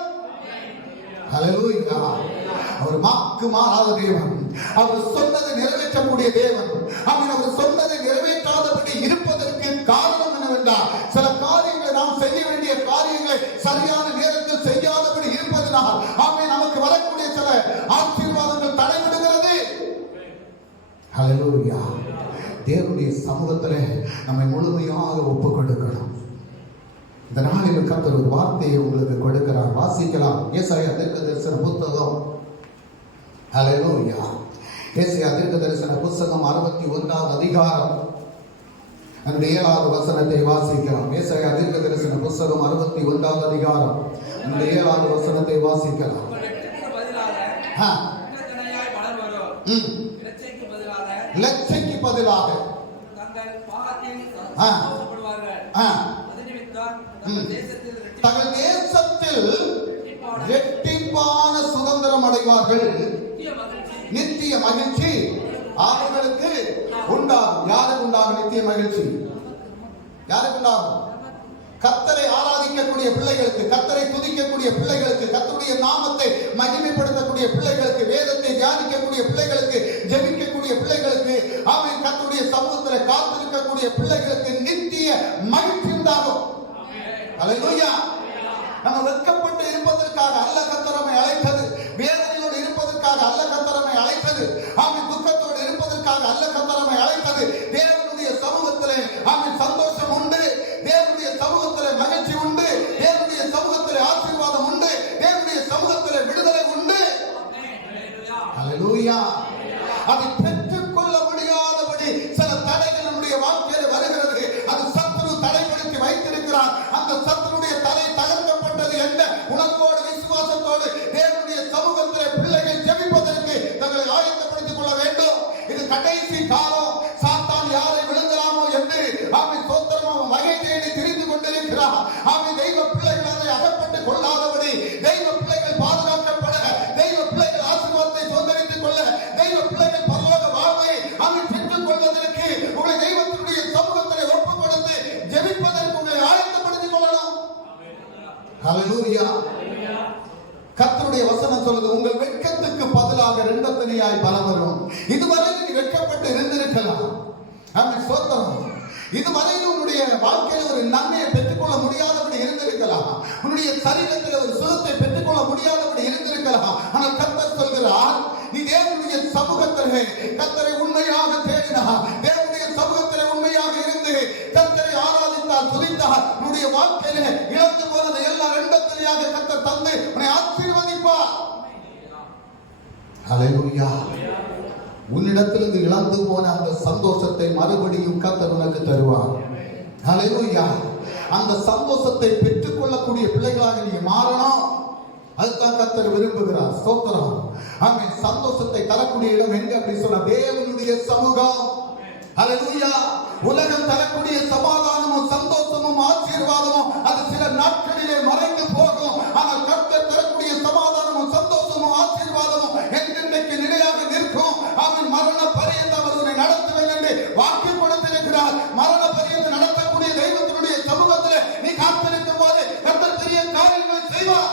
ஹல்லேலூயா. அவர் வாக்கு மாறாத தேவன். அவர் சொன்னதை நிறைவேற்றக்கூடிய தேவன். அவர் சொன்னதை நிறைவேற்றாதபடி இருப்பதற்கு காரணம் என்னவென்றால், சில காரியங்களை நாம் செய்ய வேண்டிய காரியங்களை சரியான நேரத்தில் செய்யாதபடி இருப்பதனால் நமக்கு வரக்கூடிய சில ஆசீர்வாதங்கள் தடைபடுகிறது. ஹல்லேலூயா. தேவனுடைய சமூகத்தில் நம்மை முழுமையாக ஒப்புக் கொடுக்கணும். இந்த நாளில் கர்த்தர் ஒரு வார்த்தையை உங்களுக்கு கொடுக்கிறார். வாசிக்கலாம். ஏசாயா தீர்க்கதரிசன புத்தகம், ஹல்லேலூயா, ஏசாயா தீர்க்கதரிசன புத்தகம் 61வது அதிகாரம் 7வது வசனத்தை வாசிக்கலாம். ஏசாயா தீர்க்கதரிசன புத்தகம் 61வது அதிகாரம் 7வது வசனத்தை வாசிக்கலாம். லட்சைக்கு பதிலாக தங்கள் தேசத்தில் இரட்டிப்பான சுதந்திரம் அடைவார்கள். நித்திய மகிழ்ச்சி அவர்களுக்கு உண்டாகும். யாருக்கு உண்டாகும் நித்திய மகிழ்ச்சி? யாருக்கு உண்டாகும்? கர்த்தரை ஆராதிக்கக்கூடிய பிள்ளைகளுக்கு, கர்த்தரை துதிக்கக்கூடிய பிள்ளைகளுக்கு, கர்த்தருடைய நாமத்தை மகிமைப்படுத்தக்கூடிய பிள்ளைகளுக்கு, வேதத்தை தியானிக்கக்கூடிய பிள்ளைகளுக்கு, ஜெபிக்கக்கூடிய பிள்ளைகளுக்கு, அவன் கர்த்தருடைய சமூகத்தில் காத்திருக்கக்கூடிய பிள்ளைகளுக்கு நித்திய மகிழ்ச்சி உண்டாகும். ஹல்லேலூயா. நம்ம வெட்கப்பட்டு இருப்பதற்காக அல்ல கர்த்தர் நம்மை அழைத்தது, வேதனையோடு இருப்பதற்காக அல்ல கர்த்தர் நம்மை அழைத்தது, அவன் துக்கத்தோடு இருப்பதற்காக அல்ல கர்த்தர் நம்மை அழைத்தது. தேவனுடைய சமூகத்திலே அவன் சந்தோஷம் உண்டு, தேவனுடைய சமூகத்திலே மகிழ்ச்சி உண்டு, தேவனுடைய சமூகத்திலே ஆசீர்வாதம் உண்டு, தேவனுடைய சமூகத்திலே விடுதலை உண்டு. ஹல்லேலூயா. அதை பெற்றுக் கொள்ள முடியாதபடி சில தடைகள் நம்முடைய வாழ்க்கையில வருகிறது. அது சத்துரு தடைப்படுத்தி வைத்திருக்கிறார். அந்த சத்துருடைய தலை தகர்க்கப்பட்டது என்ற உணர்வோடு, விசுவாசத்தோடு தேவனுடைய சமூகத்தில் பிள்ளைகள் ஜெபிப்பதற்கு தங்களை ஆயத்தப்படுத்திக் கொள்ள வேண்டும். இது கடைசி காலம். சாத்தான் யாரை விழுங்கலாமோ என்று அவன் சோத்திரமாக வகை தேடி திரிந்து கொண்டிருக்கிறார். அவன் தெய்வ பிள்ளைகள் அதை அகப்பட்டுக் கொள்ளாதபடி, தெய்வ பிள்ளைகள் பாதுகாக்கப்பட, தெய்வ பிள்ளைகள் ஆசீர்வாதத்தை சொந்தரித்துக் கொள்ள, தெய்வ பிள்ளைகள் பரலோக வாழ்வை அவன் பெற்றுக் கொள்வதற்கு உங்களை தெய்வத்தினுடைய சமூகத்தில் ஒப்புக் கொடுத்து ஜெபிப்பதற்கு உங்களை ஆயத்தப்படுத்திக் கொள்ளலாம். ஹல்லேலூயா. கர்த்தருடைய வசனம் சொல்லுது, உங்கள் வெட்கத்துக்கு பதிலாக இரண்டத்தனையாய் பலம் வரும். இதுவரை நீ வெட்கப்பட்டு இருந்திருக்கலாம். ஆமென். ஸ்தோத்திரம். இதுவரை உன்னுடைய வாழ்க்கையில் ஒரு நன்மையை பெற்றுக்கொள்ள முடியாதபடி இருந்திருக்கலாம். உன்னுடைய சரீரத்தில் ஒரு சுகத்தை பெற்றுக்கொள்ள முடியாதபடி இருந்திருக்கலாம். ஆனால் கர்த்தர் சொல்கிறார், நீ தேவனுடைய சமூகத்தில் சகோதரரே, கர்த்தரை உண்மையாக தேடினார், தேவனுடைய சமூகத்திலே உண்மையாக இருந்து கர்த்தரை ஆராதித்தார், துதித்தார், உன்னுடைய வாழ்க்கையிலே இழந்து போனதை எல்லாம் இரண்டத்திலேயாக கர்த்தர் தந்து உன்னை ஆசீர்வதிப்பார். ஹல்லேலூயா. உன்னிடத்திலிருந்து இழந்து போன அந்த சந்தோஷத்தை மறுபடியும் கர்த்தர் உனக்கு தருவார். ஹல்லேலூயா. அந்த சந்தோஷத்தை பெற்றுக் கொள்ளக்கூடிய பிள்ளைகளாக நீ மாறணும். அதுதான் கர்த்தர் விரும்புகிறார். ஸ்தோத்திரம். ஆமென். சந்தோஷத்தை தரக்கூடிய இடம் எங்க அப்படி சொன்னா தேவனுடைய சமூகம். ஹல்லேலூயா. உலகம் தரக்கூடிய சமாதானமும் சந்தோஷமும் ஆசீர்வாதமும் அது சில நாட்களிலே மறைந்து போகும். ஆனால் கர்த்தர் தரக்கூடிய சமாதானமும் சந்தோஷமும் ஆசீர்வாதமும் என்றென்றைக்கு நிலையாக நிற்கும். அவன் மரண பரியந்தம் அவர் உன்னை நடத்துவேன் என்று வாக்கு கொடுத்திருக்கிறார். மரண பரியந்தம் நடத்தக்கூடிய தெய்வத்தினுடைய சமூகத்தில் நீ காத்திருக்கும் போது கர்த்தர் பெரிய காரியங்களை செய்வார்.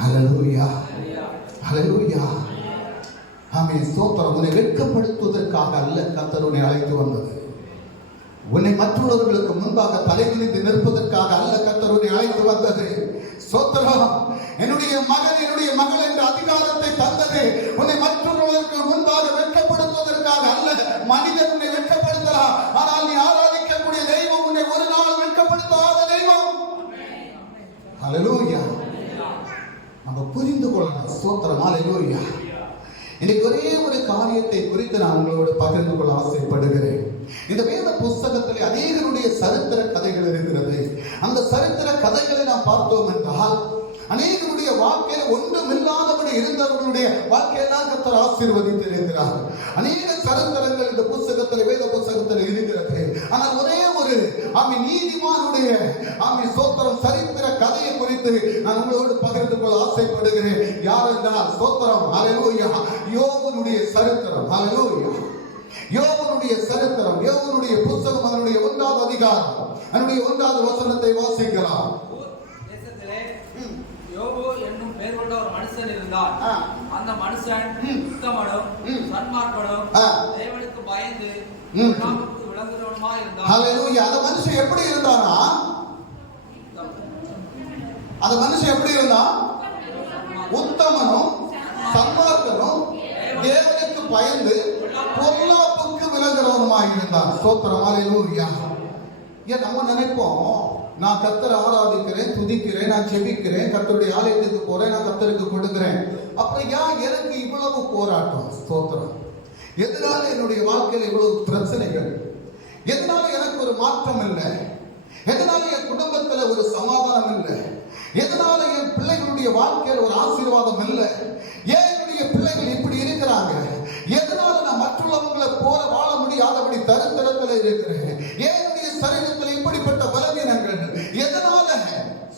ஹல்லேலூயா. ஹல்லேலூயா. ஆமென். ஸ்தோத்திரம். உன்னை வெட்கப்படுத்துவதற்காக அல்ல கர்த்தர் உன்னை அழைத்து வந்தது. உன்னை மற்றவர்களுக்கு முன்பாக தலைகுனிந்து நிற்பதற்காக அல்ல கர்த்தர் உன்னை அழைத்து வந்தது. ஸ்தோத்திரம். என்னுடைய மகன் என்னுடைய மகள் என்ற அதிகாரத்தை தந்தது உன்னை மற்றவர்களுக்கு முன்பாக வெட்கப்படுத்துவதற்காக அல்ல. மனிதன் உன்னை வெட்கப்படுத்தலாம், ஆனால் நீ ஆராதிக்கக்கூடிய தெய்வம் உன்னை ஒரு நாள் வெட்கப்படுத்தாத தெய்வம். ஹல்லேலூயா. நம்ம புரிந்து கொள்ளணும். ஸ்தோத்திரம். ஹல்லேலூயா. இன்னைக்கு ஒரே ஒரு காரியத்தை குறித்து நான் உங்களோடு பகிர்ந்து கொள்ள ஆசைப்படுகிறேன். இந்த வேத புஸ்தகத்தில் அநேகருடைய சரித்திர கதைகள் இருக்கிறது. அந்த சரித்திர கதைகளை நாம் பார்த்தோம் என்றால் அநேகருடைய வாழ்க்கையில ஒன்றுமில்லாதபடி இருந்தவர்களுடைய வாழ்க்கையெல்லாம் கர்த்தர் ஆசீர்வதித்து இருக்கிறார். அநேக சரித்திரங்கள் இந்த புஸ்தகத்தில் வேத புஸ்தகத்தில் இருக்கிறது. ஆனால் ஒரே ஒரு நீதிமானுடைய ஸ்தோத்திரம் சரித்திர கதையை குறித்து நான் உங்களோடு பகிர்ந்து கொள்ள ஆசைப்படுகிறேன். யார் என்றால் ஸ்தோத்திரம் ஹல்லேலூயா யோபுனுடைய சரித்திரம். ஹல்லேலூயா. யோபுனுடைய சரித்திரம், யோபுனுடைய புத்தகம் அதனுடைய 1வது அதிகாரம் அதனுடைய 1வது வசனத்தை வாசிக்கலாம். யோபு என்னும் பெயர் கொண்ட ஒரு மனுஷன் இருந்தார். அந்த மனுஷன் உத்தமனும் சன்மார்க்கனும் தேவனுக்கு பயந்து விளங்குகிறவனுமாய் இருந்தார். ஹல்லேலூயா. அந்த மனுஷன் எப்படி இருந்தானா? அந்த மனுஷன் எப்படி இருந்தான்? உத்தமனும் சன்மார்க்கனும் தேவனுக்கு பயந்து பொல்லாப்புக்கு விலகுறவனுமாய் இருந்தான். ஸ்தோத்திரம். ஹல்லேலூயா. ஏன் நம்ம நினைப்போம், நான் கர்த்தரை ஆராதிக்கிறேன், துதிக்கிறேன், நான் ஜெபிக்கிறேன், கர்த்தருடைய ஆலயத்துக்கு போறேன், நான் கர்த்தருக்கு கொடுக்கிறேன். அப்புறம் ஏன் எனக்கு இவ்வளவு போராட்டம்? ஸ்தோத்திரம். எதனால என்னுடைய வாழ்க்கையில் இவ்வளவு பிரச்சனைகள்? எதனால எனக்கு ஒரு மாற்றம் இல்லை? எதனால என் குடும்பத்தில் ஒரு சமாதானம் இல்லை? எதனால என் பிள்ளைகளுடைய வாழ்க்கையில் ஒரு ஆசீர்வாதம் இல்லை? ஏன் என்னுடைய பிள்ளைகள் இப்படி இருக்கிறாங்க? எதனால நான் மற்றவங்களை போல வாழ முடியாதபடி தருத்தரத்தில் இருக்கிறேன்? ஏன் என்னுடைய சரீரத்தில் இப்படிப்பட்ட பலவீனங்கள் எதனால?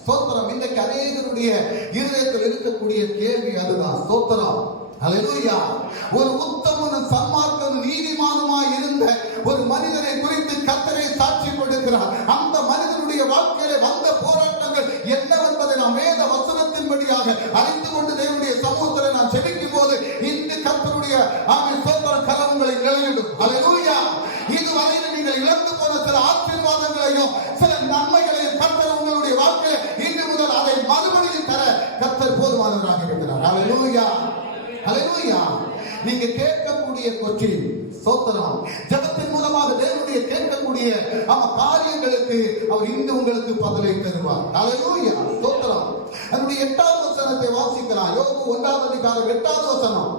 ஸ்தோத்திரம். இன்றைக்கு அநேகருடைய இருதயத்தில் இருக்கக்கூடிய கேள்வி அதுதான். ஸ்தோத்திரம். ஹல்லேலூயா. ஒரு உத்தமனும் சன்மார்க்கனும் நீதிமானுமாய் இருந்த ஒரு மனிதனை குறித்து கர்த்தரே சாட்சி கொடுக்கிறார். அந்த மனிதனுடைய வாழ்க்கையில வந்த போராட்டங்கள் என்னவென்பதை நாம் வேத வசனத்தின்படியாக அறிந்து கொண்டு தேவனுடைய சமூகத்தில் நான் ஜெபிக்கும் போது இந்த கர்த்தருடைய ஸ்தோத்திர கலவங்களை நிலையிடும். ஹல்லேலூயா. இதுவரையில் நீங்கள் இழந்து போன சில ஆசீர்வாதங்களையும் சில நன்மைகளையும் கர்த்தர் உங்களுடைய வாழ்க்கையில் இன்று முதல் அதை மறுபடியும் தர கர்த்தர் போதுமானவராக இருக்கிறார். ஹல்லேலூயா. ஹல்லேலூயா. நீங்க கேட்கக்கூடிய கொச்சி ஸ்தோத்திரம் ஜெபத்தின் மூலமாக தேவனுடைய கேட்கக்கூடிய காரியங்களுக்கு அவர் இன்று உங்களுக்கு பதிலை தருவார். ஹல்லேலூயா. ஸ்தோத்திரம். அதனுடைய 8வது வசனத்தை வாசிக்கலாம். யோபு 1வது அதிகாரம் 8வது வசனம்.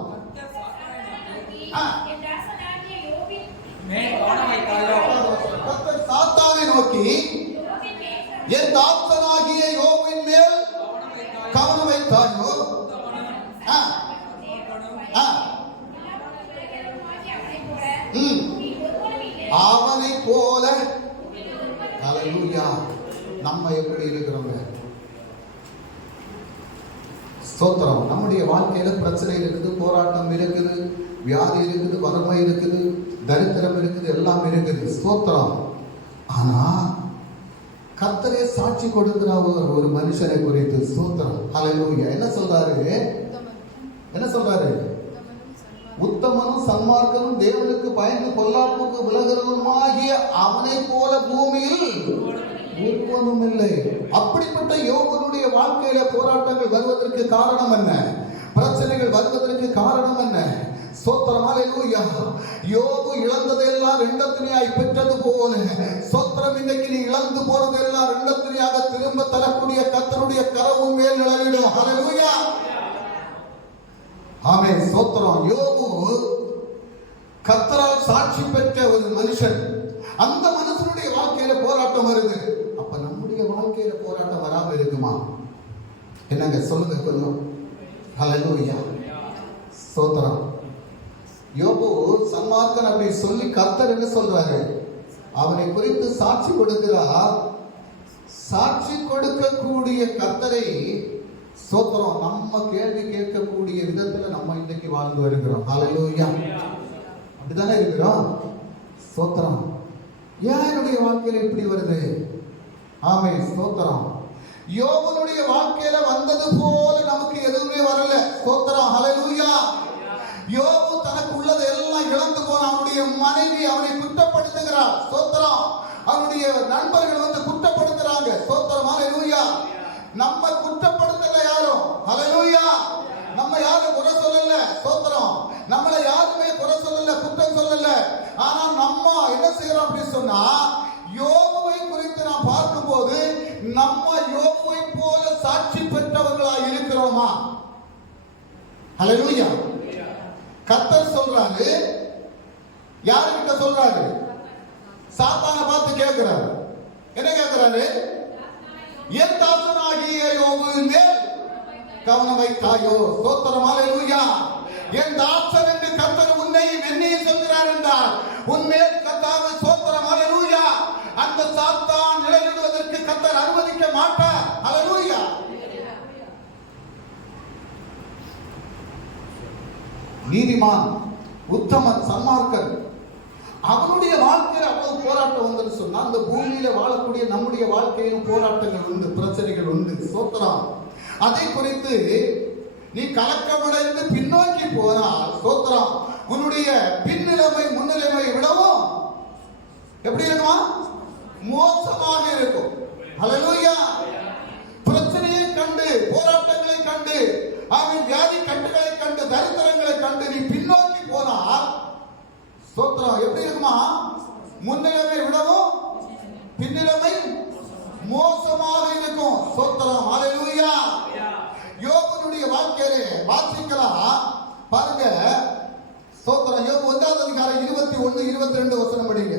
கர்த்தர் சாத்தானை நோக்கி என் தாசனாகிய யோபின் மேல் கவனம் வைத்தாயோ? அவனை போல. ஹல்லேலூயா. நம்ம எப்படி இருக்கிறோங்க? ஸ்தோத்திரம். நம்முடைய வாழ்க்கையில பிரச்சனை இருக்குது, போராட்டம் இருக்குது, வியாதி இருக்குது, வறுமை இருக்குது, தரித்திரம் இருக்குது, எல்லாம் இருக்குது. ஸ்தோத்திரம். ஆனா கர்த்தரே சாட்சி கொடுக்கிறார் ஒரு மனுஷனை குறித்து. ஸ்தோத்திரம். ஹல்லேலூயா. என்ன சொல்றாரு? என்ன சொல்றாரு? உத்தமனும் சன்மார்க்கனும் தேவனுக்கு பயந்து பொல்லாப்புக்கு விலகுறவனுமாகிய அவனை போல பூமியில் ஒருவனும் இல்லை. அப்படிப்பட்ட யோபனுடைய வாழ்க்கையில போராட்டங்கள் வருவதற்கு காரணம் என்ன? பிரச்சனைகள் வருவதற்கு காரணம் என்ன? ஸ்தோத்திரம், ஹல்லேலூயா. யோபு இழந்ததெல்லாம் இரண்டத்தினையாய் பெற்றது போல ஸ்தோத்திரம், இன்னைக்கு நீ இழந்து போனதெல்லாம் இரண்டத்தினையாக திரும்ப தரக்கூடிய கர்த்தருடைய கரவும் மேல் நிழலிடும். ஹல்லேலூயா, ஆமென். ஸ்தோத்திரம். யோபு கர்த்தரால் சாட்சி பெற்ற ஒரு மனுஷன். அந்த மனுஷனுடைய வாழ்க்கையில போராட்டம் வருது. அப்ப நம்முடைய வாழ்க்கையில போராட்டம் வராம இருக்குமா? என்னங்க சொல்லுங்க கொஞ்சம். ஹல்லேலூயா, ஸ்தோத்திரம். யோபு சன்மார்க்கன் அப்படி சொல்லி கர்த்தர் என்ன சொல்றாரு? அவனை குறித்து சாட்சி கொடுக்கிறார். சாட்சி கொடுக்கக்கூடிய கர்த்தரை ஸ்தோத்திரம் நம்ம கேள்வி கேட்கக்கூடிய விதத்துல நம்ம இன்னைக்கு வாழ்ந்து வருகிறோம். ஹல்லேலூயா, அப்படித்தானே இருக்கிறோம். ஸ்தோத்திரம். ஏன் என்னுடைய வாழ்க்கையில இப்படி வருது? ஆமென், ஸ்தோத்திரம். யோபுனுடைய வாழ்க்கையில வந்தது போல நமக்கு எதுவுமே வரல. ஸ்தோத்திரம், ஹல்லேலூயா. யோபு தனக்கு உள்ளது எல்லாம் இழந்து போன அவனுடைய மனைவி அவனை குற்றப்படுத்துகிறார். ஸ்தோத்திரம். அவனுடைய நண்பர்கள் வந்து குற்றப்படுத்துறாங்க. ஸ்தோத்திரம், ஹல்லேலூயா. நம்ம குற்றப்படுத்தல யாரும். ஹல்லேலூயா. நம்ம யாரும் குறை சொல்லல. ஸ்தோத்திரம். நம்மளை யாருமே குறை சொல்லல, குற்றம் சொல்லல. ஆனா நம்ம என்ன செய்யறோம் அப்படின்னு சொன்னா, யோபுவை குறித்து நாம் பார்க்கும்போது நம்ம யோபுவை போல சாட்சி பெற்றவர்களா இருக்கிறோமா? ஹல்லேலூயா. கர்த்தர் சொல்றாரு. யாருக்கிட்ட சொல்றாரு? சாத்தானை பார்த்து கேட்கிறாரு. என்ன கேட்கிறாரு? என் தாசனாகிய யோபுவின் மேல் கவனம் வைத்தாயோ? ஸ்தோத்திரம், ஹல்லேலூயா. என் தாசன் என்று கர்த்தர் உன்னை என்னையும் சொல்கிறார் என்றால் உன்மேல் கர்த்தாவே ஸ்தோத்திரம், ஹல்லேலூயா. அந்த சாத்தான் நிலைநிறுவதற்கு கர்த்தர் அனுமதிக்க மாட்டார். ஹல்லேலூயா. நீதிமான், உத்தமன், சன்மார்க்கன், அவனுடைய வாழ்க்கையில் அவ்வளவு போராட்டம் வந்து சொன்னா அந்த பூமியில வாழக்கூடிய நம்முடைய வாழ்க்கையிலும் போராட்டங்கள் உண்டு, பிரச்சனைகள் உண்டு. ஸ்தோத்திரம். அதை குறித்து நீ கலக்கமடைந்து பின்னோக்கி போனால் ஸ்தோத்திரம், உன்னுடைய பின்னிலைமை முன்னிலைமை விடவும் எப்படி இருக்குமா? மோசமாக இருக்கும். ஹல்லேலூயா. பிரச்சனையை கண்டு, போராட்டங்களை கண்டு, அவன் வியாதி கட்டுகளை கண்டு, தரித்திரங்களை கண்டு நீ பின்னோக்கி போனால் ஸ்தோத்திரம் எப்படி இருக்குமா? முன்னிலைமை விடவும் பின்னிலைமை மோசமாக இருக்கும். ஸ்தோத்திரம், ஹல்லேலூயா. யோபுனுடைய வாழ்க்கையிலே வாசிக்கலாம் பாருங்க. ஸ்தோத்திரம். யோபு 1ஆம் அதிகாரம் 21, 22 வசனம் படிங்க.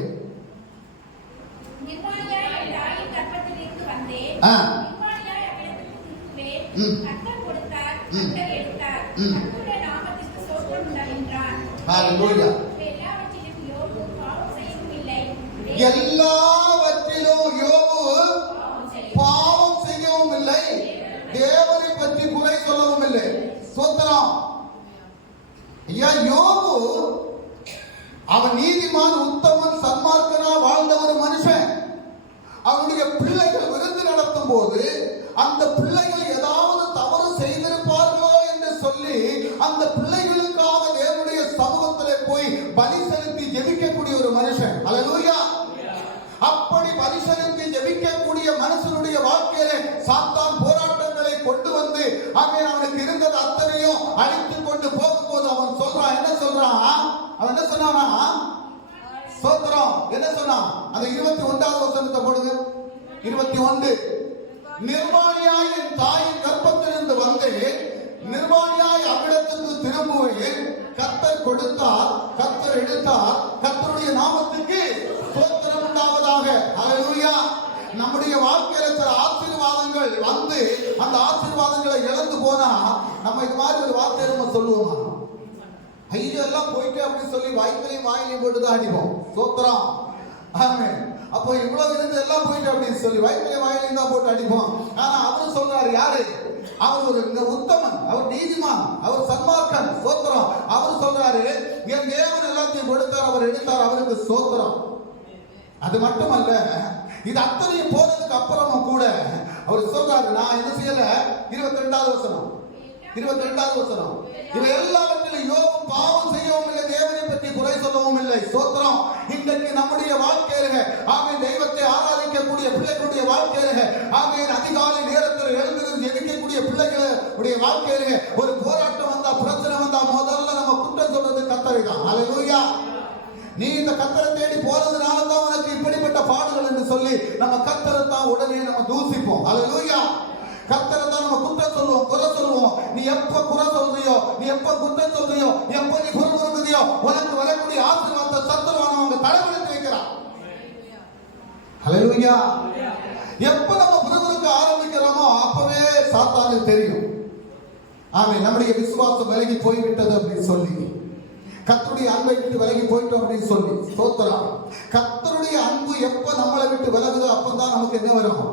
ஹல்லேலூயா. எல்லாவற்றிலும் யோபு பாவம் செய்யவும் இல்லை, தேவனை பற்றி குறை சொல்லவும் இல்லை. ஸ்தோத்திரம். ஐயா, யோபு அவன் நீதிமான், உத்தமன், சன்மார்க்கனா வாழ்ந்த ஒரு மனுஷன். அவனுடைய பிள்ளைகள் விருந்து நடத்தும் போது அந்த பிள்ளைகள் ஏதாவது தவறு செய்திருப்பார்களோ என்று சொல்லி அந்த பிள்ளைகளுக்காக தேவனுடைய சமூகத்திலே போய் பலி செலுத்தி ஜெபிக்கக்கூடிய ஒரு மனுஷன். ஹல்லேலூயா. அப்படி பலி செலுத்தி ஜெபிக்கக்கூடிய மனுஷனுடைய வாழ்க்கையிலே சாத்தான் போராட்டங்களை கொண்டு வந்து அவனுக்கு இருந்தது அத்தனையும் அழித்து கொண்டு போகும்போது அவன் சொல்றான். என்ன சொல்றான்? அவன் என்ன சொன்னானா? ஸ்தோத்திரம். என்ன சொன்னான்? அந்த 21ஆவது வசனத்தை போடுங்க. 21. நிர்வாணியாய் என் தாயின் கர்ப்பத்திலிருந்து வந்து நிர்வாணியாய் அவ்விடத்துக்கு திரும்புவேன். கர்த்தர் கொடுத்தார், கர்த்தர் எடுத்தார், கர்த்தருடைய நாமத்துக்கு ஸ்தோத்திரம் உண்டாவதாக. ஹல்லேலூயா. நம்முடைய வாழ்க்கையில சில ஆசீர்வாதங்கள் வந்து அந்த ஆசீர்வாதங்களை இழந்து போனா நம்ம இது மாதிரி ஒரு வார்த்தையை நம்ம சொல்லுவோமா? ஐயோ எல்லாம் போயிட்டு அப்படின்னு சொல்லி வயிற்றையும் வாயிலையும் போட்டுதான் அடிப்போம். ஸ்தோத்திரம், ஆமென். அப்போ இவ்வளவு இருந்து எல்லாம் போயிட்டு அப்படின்னு சொல்லி வயிற்றையும் வாயிலையும் தான் போட்டு அடிப்போம். ஆனா அவரு சொல்றாரு, யாரு? அவர் ஒரு உத்தமன், அவர் நீதிமான், அவர் சன்மார்க்கன். ஸ்தோத்திரம். அவர் சொல்றாரு, என் தேவன் எல்லாத்தையும் கொடுத்தார், அவர் எடுத்தார், அவருக்கு ஸ்தோத்திரம். அது மட்டுமல்ல, இது அத்தனையும் போனதுக்கு அப்புறமும் கூட அவர் சொல்றாரு, நான் என்ன செய்யல. 22ஆவது வசனம், 22ஆவது வசனம். இவை எல்லாவற்றிலும் யோபு பாவம் செய்யவும் இல்லை, தேவனை பற்றி குறை சொல்லவும் இல்லை. ஸ்தோத்திரம். இன்றைக்கு நம்முடைய வாழ்க்கையில ஆமென், தெய்வத்தை ஆராதிக்கக்கூடிய பிள்ளைகளுடைய வாழ்க்கையில ஆமென், அதிகாலை நேரத்தில் எழுந்திருந்து ஜெபிக்கக்கூடிய பிள்ளைகளுடைய வாழ்க்கையில ஒரு போராட்டம் வந்தா, பிரச்சனை வந்தா முதல்ல நம்ம குற்றம் சொல்றது நம்ம கர்த்தரை தான் உடனே நம்ம தூசிப்போம். அல்லேலூயா. கர்த்தரை தான் நம்ம குற்றம் சொல்லுவோம், குறை சொல்லுவோம். நீ எப்ப குறை சொல்றியோ, நீ எப்ப குற்றம் சொல்றியோ, எப்ப நீ குறுகுறுக்குறியோ, உனக்கு வரக்கூடிய ஆசீர்வாதத்தை சத்துருவானவங்க தலைவலித்து வைக்கிறான். அல்லேலூயா. எப்ப நம்ம குறுகுறுக்க ஆரம்பிக்கிறோமோ அப்பவே சாத்தானுக்கு தெரியும். ஆமென். நம்முடைய விசுவாசம் விலகி போய்விட்டது அப்படின்னு சொல்லி, கர்த்தருடைய அன்பை விட்டு விலகி போயிட்டோம் அப்படின்னு சொல்லி. ஸ்தோத்திரம். கர்த்தருடைய அன்பு எப்ப நம்மளை விட்டு விலகுதோ அப்பதான் நமக்கு என்ன வரும்?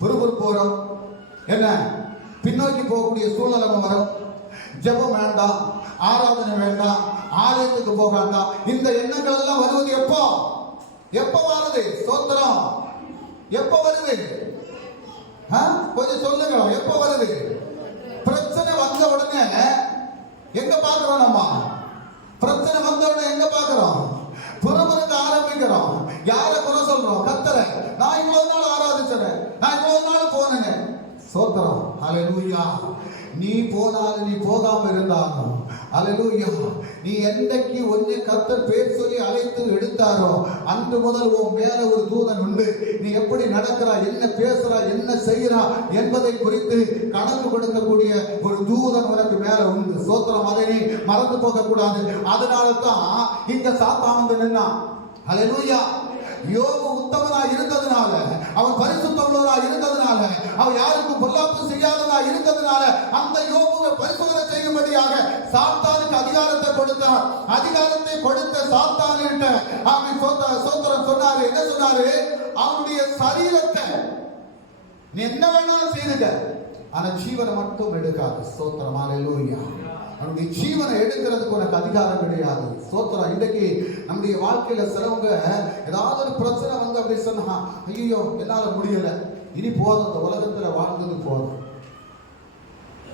பொறுப்பு வரும். என்ன? பின்னோக்கி போகக்கூடிய சூழ்நிலை வரும். ஜெபம் வேண்டாம், ஆராதனை வேண்டாம், ஆலயத்துக்கு போக வேண்டாம். இந்த எண்ணங்கள் எல்லாம் வருவது எப்போ? எப்ப வருது? ஸ்தோத்திரம். எப்ப வருது? கொஞ்சம் சொல்லுங்க. எப்ப வருது? பிரச்சனை வந்த உடனே எங்க பாக்குறோம்? நம்ம பிரச்சனை வந்த உடனே எங்க பாக்குறோம்? புறமுறுக்க ஆரம்பிக்கிறோம். யார குறை சொல்றோம்? கர்த்தரை. நான் இவ்வளவு நாள் ஆராதிச்சேன், நான் இவ்வளவு நாள் போனேங்க. ஸ்தோத்திரம். அல்லேலூயா. நீ போனாலும் நீ போகாம இருந்தாலும், அல்லேலூயா, நீ என்னைக்கு ஒன்னே கர்த்தர் பேர் சொல்லி அழைத்து எடுத்தாரோ அன்று முதல் உன் மேல ஒரு தூதன் உண்டு. நீ எப்படி நடக்கிறா, என்ன பேசுறா, என்ன செய்யறா என்பதை குறித்து கணக்கு கொடுக்கக்கூடிய ஒரு தூதன் உனக்கு மேல உண்டு. ஸ்தோத்திரம். அதை நீ மறந்து போக கூடாது. அதனால தான் இங்க சாத்தான் வந்து நின்னான். அல்லேலூயா. யோபு உத்தமனா இருந்ததுனால, அவன் பரிசுத்தமுள்ளவனா இருந்ததுனால, அவன் யாருக்கும் பொல்லாப்பு செய்யாதவனா இருந்ததுனால அந்த யோபுவை பரிசோதனை செய்யும்படியாக சாத்தானுக்கு அதிகாரத்தை கொடுத்தார். அதிகாரத்தை கொடுத்த சாத்தானிட்ட அவன் சோத்திரம் சொன்னாரு. என்ன சொன்னாரு? அவனுடைய சரீரத்தை நீ என்ன வேணாலும் செய்துக்க, ஆனா ஜீவனை மட்டும் எடுக்காது. ஸ்தோத்திரம். அல்லேலூயா. நம்முடைய ஜீவனை எடுக்கிறதுக்கு உனக்கு அதிகாரம் கிடையாது. ஸ்தோத்திரம். இன்றைக்கு நம்முடைய வாழ்க்கையில சிலவங்க ஏதாவது ஒரு பிரச்சனை வந்து அப்படி சொன்னா, ஐயோ என்னால முடியல, இனி போதும், இந்த உலகத்துல வாழ்ந்தது போதும்.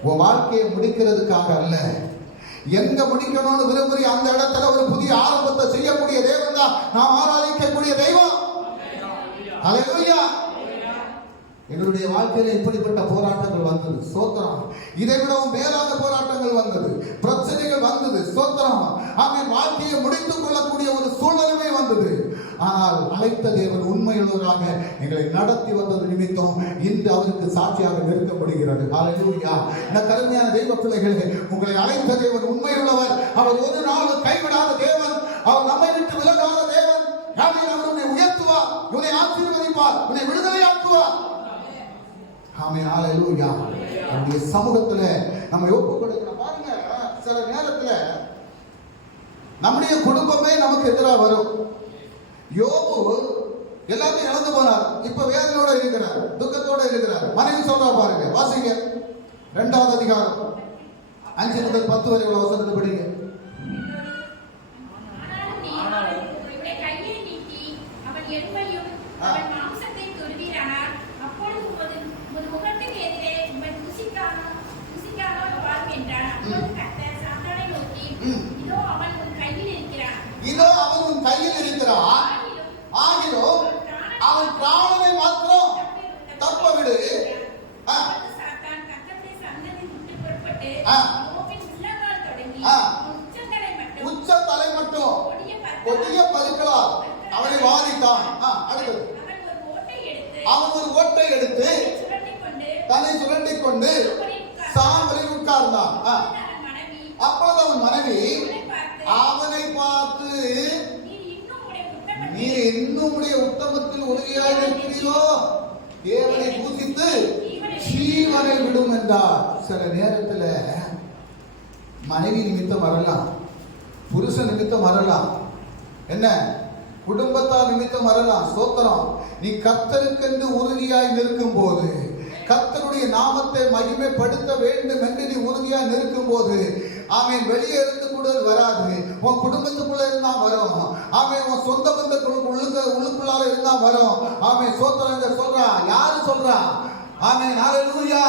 உன் வாழ்க்கையை முடிக்கிறதுக்காக அல்ல, எங்க முடிக்கணும்னு விரும்புறி அந்த இடத்துல ஒரு புதிய ஆரம்பத்தை செய்யக்கூடிய தேவன் தான் நாம் ஆராதிக்கக்கூடிய தெய்வம். அல்லேலூயா. எங்களுடைய வாழ்க்கையில இப்படிப்பட்ட போராட்டங்கள் வந்தது. ஸ்தோத்திரம். இதை விடவும் மேலான போராட்டங்கள் வந்தது, பிரச்சனைகள் வந்தது. ஸ்தோத்திரம். அவன் வாழ்க்கையை முடித்துக் கொள்ளக்கூடிய ஒரு சூழ்நிலை வந்தது. ஆனால் அழைத்த தேவன் உண்மையுள்ளவராக எங்களை நடத்தி வந்தது நிமித்தம் இன்று அவருக்கு சாட்சியாக நிற்கப்படுகிறது. அல்லேலூயா. இந்த கருமையான தெய்வ பிள்ளைகளே, உங்களை அழைத்த தேவன் உண்மையுள்ளவர். அவர் ஒரு நாள் கைவிடாத தேவன். அவர் நம்மை விட்டு விலகாத தேவன். அவர் உன்னை உயர்த்துவார், உன்னை ஆசீர்வதிப்பார், உன்னை விடுதலையாக்குவார். ஆமென். அல்லேலூயா. நம்முடைய சமூகத்துல நம்ம ஒப்புக் கொடுக்கணும். பாருங்க, சில நேரத்துல நம்முடைய குடும்பமே நமக்கு எதிராக வரும். யோபு எல்லாத்தையும் இழந்து போனார். இப்ப வேதனையோட இருக்கிறார், துக்கத்தோட இருக்கிறார். மனைவி சொல்றா பாருங்க, வாசிங்க 2வது அதிகாரம் 5 முதல் 10 வரை உள்ள வசனத்தை படிங்க. இதோ அவன் உன் கையில் இருக்கிறான், ஆகிலும் அவன் பிராணனை மாத்திரம் தப்ப விடு. உச்சத்தலை மட்டும் கொடிய பருக்களால் அவனை வாதித்தான். அடுத்தது, அவன் ஒரு ஓட்டை எடுத்து தன்னை சுரண்டிக் கொண்டு சாம்பலில் உட்கார்ந்தான். அப்பொழுது அவன் மனைவி அவனை பார்த்து, நீ இன்னும் உடைய உத்தமத்தில் உறுதியாக இருக்கிறீரோ, தேவனை பூசித்து ஜீவனை விடும் என்றார். சில நேரத்துல மனைவி நிமித்தம் வரலாம், புருஷன் நிமித்தம் வரலாம், என்ன குடும்பத்தார் நிமித்தம் வரலாம். ஸ்தோத்திரம். நீ கர்த்தருக்கென்று உறுதியாய் நிற்கும் போது, கர்த்தருடைய நாமத்தை மகிமைப்படுத்த வேண்டும் என்று நீ உறுதியாய் நிற்கும் போது, ஆமென், வெளியே இருந்து கூட வராது, உன் குடும்பத்துக்குள்ள இருந்தா வரும். ஆமென், உன் சொந்த உள்ளுக்குள்ளார இருந்தா வரும். ஆமென். சோத்திரங்க சொல்றா. யாரு சொல்றா? ஆமென். அல்லேலூயா.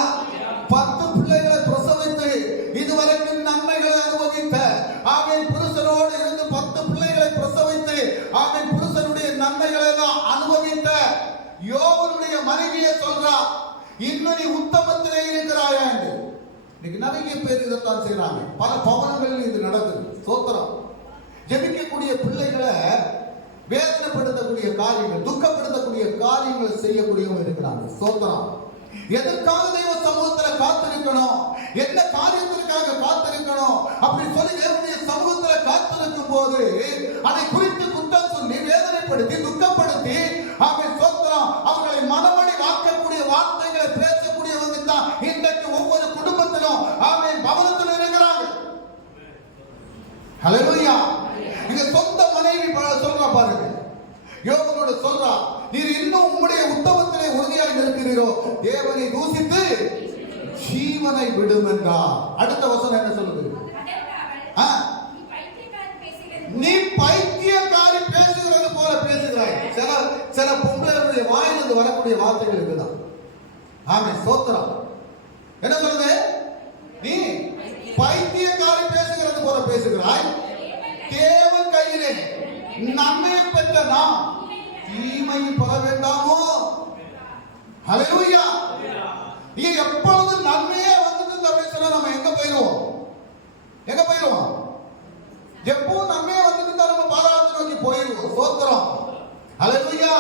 10 பிள்ளைகளை பிரசவித்து இதுவரைக்கும் நன்மைகளை அனுபவித்த, ஆமென், புருஷனோடு இருந்து 10 பிள்ளைகளை பிரசவித்து, ஆமென், புருஷனுடைய நன்மைகளை தான் அனுபவித்த யோபனுடைய மனைவியை சொல்றா, இன்னும் நீ உத்தமத்திலே இருக்கிறாயா என்று. இன்னைக்கு நிறைய பேர் இதைத்தான் செய்யறாங்க. பல பவனங்களில் இது நடக்குது. ஸ்தோத்திரம். ஜெபிக்கக்கூடிய பிள்ளைகளை வேதனைப்படுத்தக்கூடிய காரியங்கள், துக்கப்படுத்தக்கூடிய காரியங்களை செய்யக்கூடியவங்க இருக்கிறாங்க. ஸ்தோத்திரம். எதற்காக தெய்வ சமூகத்துல காத்திருக்கணும், என்ன காரியத்திற்காக காத்திருக்கணும் அப்படி சொல்லி தேவனுடைய சமூகத்துல காத்திருக்கும் போது அதை குறித்து குற்றம் சொல்லி வேதனைப்படுத்தி துக்கப்படுத்தி ஸ்தோத்திரம் அவர்களை மனமொழி வாக்கக்கூடிய வார்த்தைகளை பேசக்கூடியவங்க தான் இன்றைக்கு ஒவ்வொரு குடும்பத்திலும் பவனத்தில் இருக்கிறாங்க. ஹல்லேலூயா. நீங்க சொந்த மனைவி சொல்றா பாருங்க, யோபனோட சொல்றா, நீர் இன்னும் உம்முடைய உத்தமத்திலே உறுதியாக இருக்கிறீரோ தேவனை தூசித்து ஜீவனை விடும் என்றார். அடுத்த வசனம் என்ன சொல்லுது? நீ பைத்தியக்காரி பேசுகிறது போல பேசுகிறாய். சில பொம்பளைகளுடைய வாயிலிருந்து வரக்கூடிய வார்த்தைகள் இருக்குதான். ஆமென். ஸ்தோத்திரம். என்ன சொல்லுது? நீ பைத்தியக்காரி பேசுகிறது போல பேசுகிறாய், தேவன் கையிலே நன்மையை பெற்ற நாம் தீமையை பெற வேண்டாமோ? ஹல்லேலூயா. நீ எப்பொழுது நன்மையே வந்துட்டு பேசுறோம், நம்ம எங்க போயிடுவோம்? எங்க போயிடுவோம்? எப்போ நன்மையே வந்துட்டு நம்ம பாதாளத்தை நோக்கி போயிடுவோம். ஸ்தோத்திரம். ஹல்லேலூயா.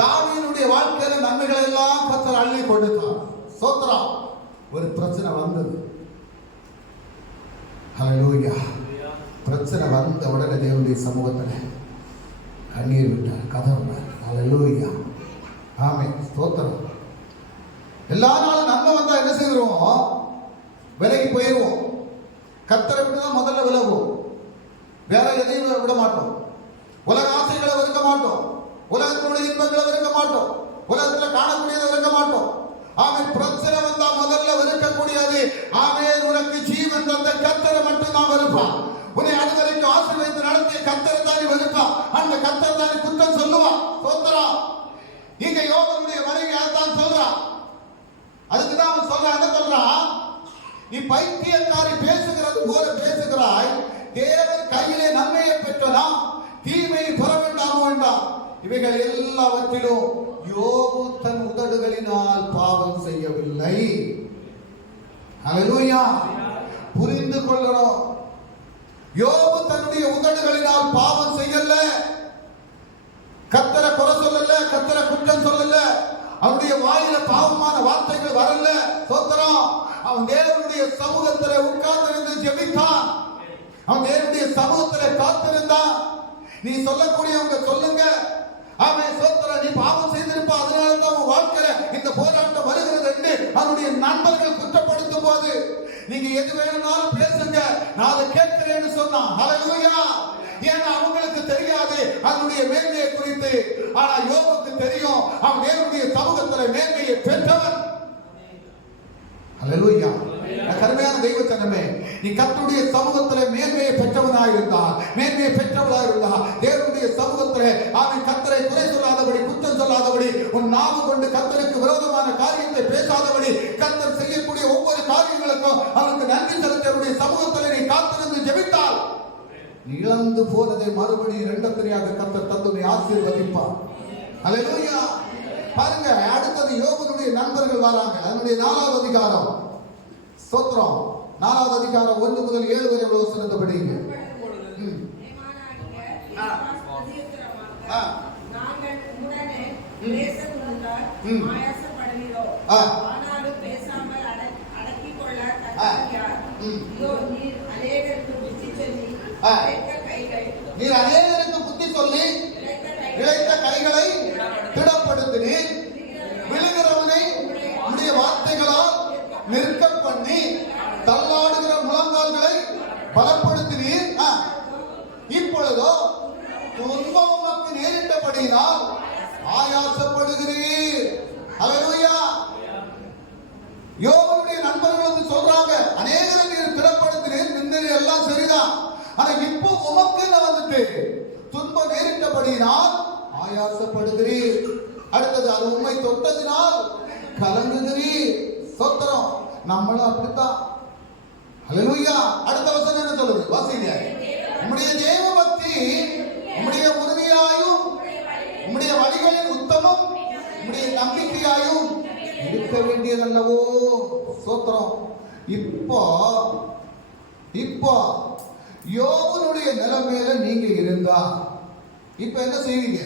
தாவீதுடைய வாழ்க்கையில நன்மைகள் எல்லாம் கர்த்தர் அள்ளி கொடுத்தார். ஸ்தோத்திரம். ஒரு பிரச்சனை வந்தது. ஹல்லேலூயா. பிரச்சனை வந்த உடனே தேவனுடைய சமூகத்தில் கண்ணீர் விட்டார், கதறினார். ஹல்லேலூயா. ஆமென். ஸ்தோத்திரம். எல்லா நாளும் நன்மை வந்தா என்ன செய்வோம்? விலகி போயிடுவோம். கர்த்தரை விட்டு தான் முதல்ல விலகுவோம். வேற எதையும் விட மாட்டோம். உலக ஆசைகளை வெறுக்க மாட்டோம். உலகத்தினுடைய இன்பங்களை வெறுக்க மாட்டோம். உலகத்தில் காணக்கூடியதை வெறுக்க மாட்டோம். ஆமென். பிரச்சனை வந்தா முதல்ல வெறுக்கக்கூடியது உனக்கு ஜீவன் தந்த கர்த்தரை மட்டும் தான் வெறுப்பான். உன்னை அதுவரைக்கும் ஆசீர்வதித்து நடத்திய கர்த்தரை தானே வெறுப்பான். அந்த கர்த்தரை தானே குற்றம் சொல்லுவான். ஸ்தோத்திரம். இங்க யோபனுடைய மனைவி அதான் சொல்றான். அதுக்கு தான் அவன் சொல்றான். என்ன சொல்றான்? நீ பைத்தியக்காரி பேசுகிறது போல பேசுகிறாய், தேவன் கையிலே நன்மையை பெற்றனா தீமையை பெற வேண்டாமோ என்றான். இவைகள் எல்லாவற்றிலும் யோபு தன் உதடுகளினால் பாவம் செய்யவில்லை. ஹல்லேலூயா. புரிந்து கொள்ளணும். யோபு தன்னுடைய உதடுகளினால் பாவம் செய்யல. கர்த்தரை குறை சொல்லல, கர்த்தரை குற்றம் சொல்லல. அவனுடைய வாயில பாவமான வார்த்தைகள் வரல. ஸ்தோத்திரம். அவன் தேவனுடைய சமூகத்தில் உட்கார்ந்திருந்து ஜெபித்தான். அவன் தேவனுடைய சமூகத்தில் காத்திருந்தான். நீ சொல்லக்கூடியவங்க சொல்லுங்க, அவன் ஸ்தோத்திரம், நீ பாவம் செய்திருப்பா, அதனால தான் உன் வாழ்க்கையில இந்த போராட்டம் வருகிறது என்று அவனுடைய நண்பர்கள் குற்றப்படுத்தும் போது நீங்க எது வேணும்னாலும் பேசுங்க, நான் அதை கேட்கிறேன்னு சொன்னான். ஹல்லேலூயா. ஏன்னா அவங்களுக்கு தெரியாது அதனுடைய மேன்மையை குறித்து. ஆனா யோபுக்கு தெரியும், அவன் தேவனுடைய சமூகத்தில் மேன்மையை பெற்றவன். ஹல்லேலூயா. கருமையான தெய்வ ஜனமே, நீ கர்த்தருடைய சமூகத்தில் மேன்மையை பெற்றவனாக இருந்தால், மேன்மையை பெற்றவளாக இருந்தால், தேவனுடைய சமூகத்தில் அவன் கர்த்தரை குறை சொல்லாதபடி, குற்றம் சொல்லாதபடி, உன் நாவு கொண்டு கர்த்தருக்கு விரோதமான காரியத்தை பேசாதபடி, கர்த்தர் செய்யக்கூடிய ஒவ்வொரு காரியங்களுக்கும் அவனுக்கு நன்றி செலுத்தக்கூடிய சமூகத்தில் நீ காத்திருந்து ஜெபித்தால் இழந்து போனதை மறுபடியும் இரண்டத்திரையாக கர்த்தர் தன்னுடைய ஆசீர்வதிப்பார். ஹல்லேலூயா. பாருங்க, அடுத்தது யோபனுடைய நண்பர்கள் வராங்க. அதனுடைய 4வது அதிகாரம். ஸ்தோத்திரம். 4வது அதிகாரம் 1 முதல் 7 வரை உள்ள வசனத்தை படிங்க. நாங்கள் உடனே பேசக்கூடாது ஆயாசப்படுகிறோம், ஆனாலும் பேசாமல் அடக்கிக் கொள்ள கர்த்தர் நீர் அநேகருக்கு புத்தி சொல்லி இழைத்த கைகளை திடப்படுத்தினீர், விழுகிறவனை உடைய வார்த்தைகளால் நிற்க பண்ணி தள்ளாடுகிற முழங்கால்களை பலப்படுத்தினீர். இப்பொழுதோ துன்பம் உமக்கு நேரிட்டபடியினால் ஆயாசப்படுகிறீர். ஹல்லேலூயா. யோபனுடைய நண்பர்களுக்கு சொல்றாங்க, அநேகரை நீர் திடப்படுத்தினீர், முன்னேறி எல்லாம் சரிதான், ஆனா இப்போ உமக்கு வந்துட்டு துன்பம் நேரிட்டபடியினால் ஆயாசப்படுகிறீர். அடுத்தது, அது உண்மை தொட்டதினால் கலங்குகிறீர். ஸ்தோத்திரம். நம்மளும் அப்படித்தான். ஹல்லேலூயா. அடுத்த வசனம் என்ன சொல்லுது? வாசிங்க. உம்முடைய தேவ பக்தி உம்முடைய உறுதியாயும் உம்முடைய வழிகளின் உத்தமம் உம்முடைய நம்பிக்கையாயும் இருக்க வேண்டியதல்லவோ? ஸ்தோத்திரம். இப்போ யோபனுடைய நிலைமையில நீங்க இருந்தா இப்ப என்ன செய்வீங்க?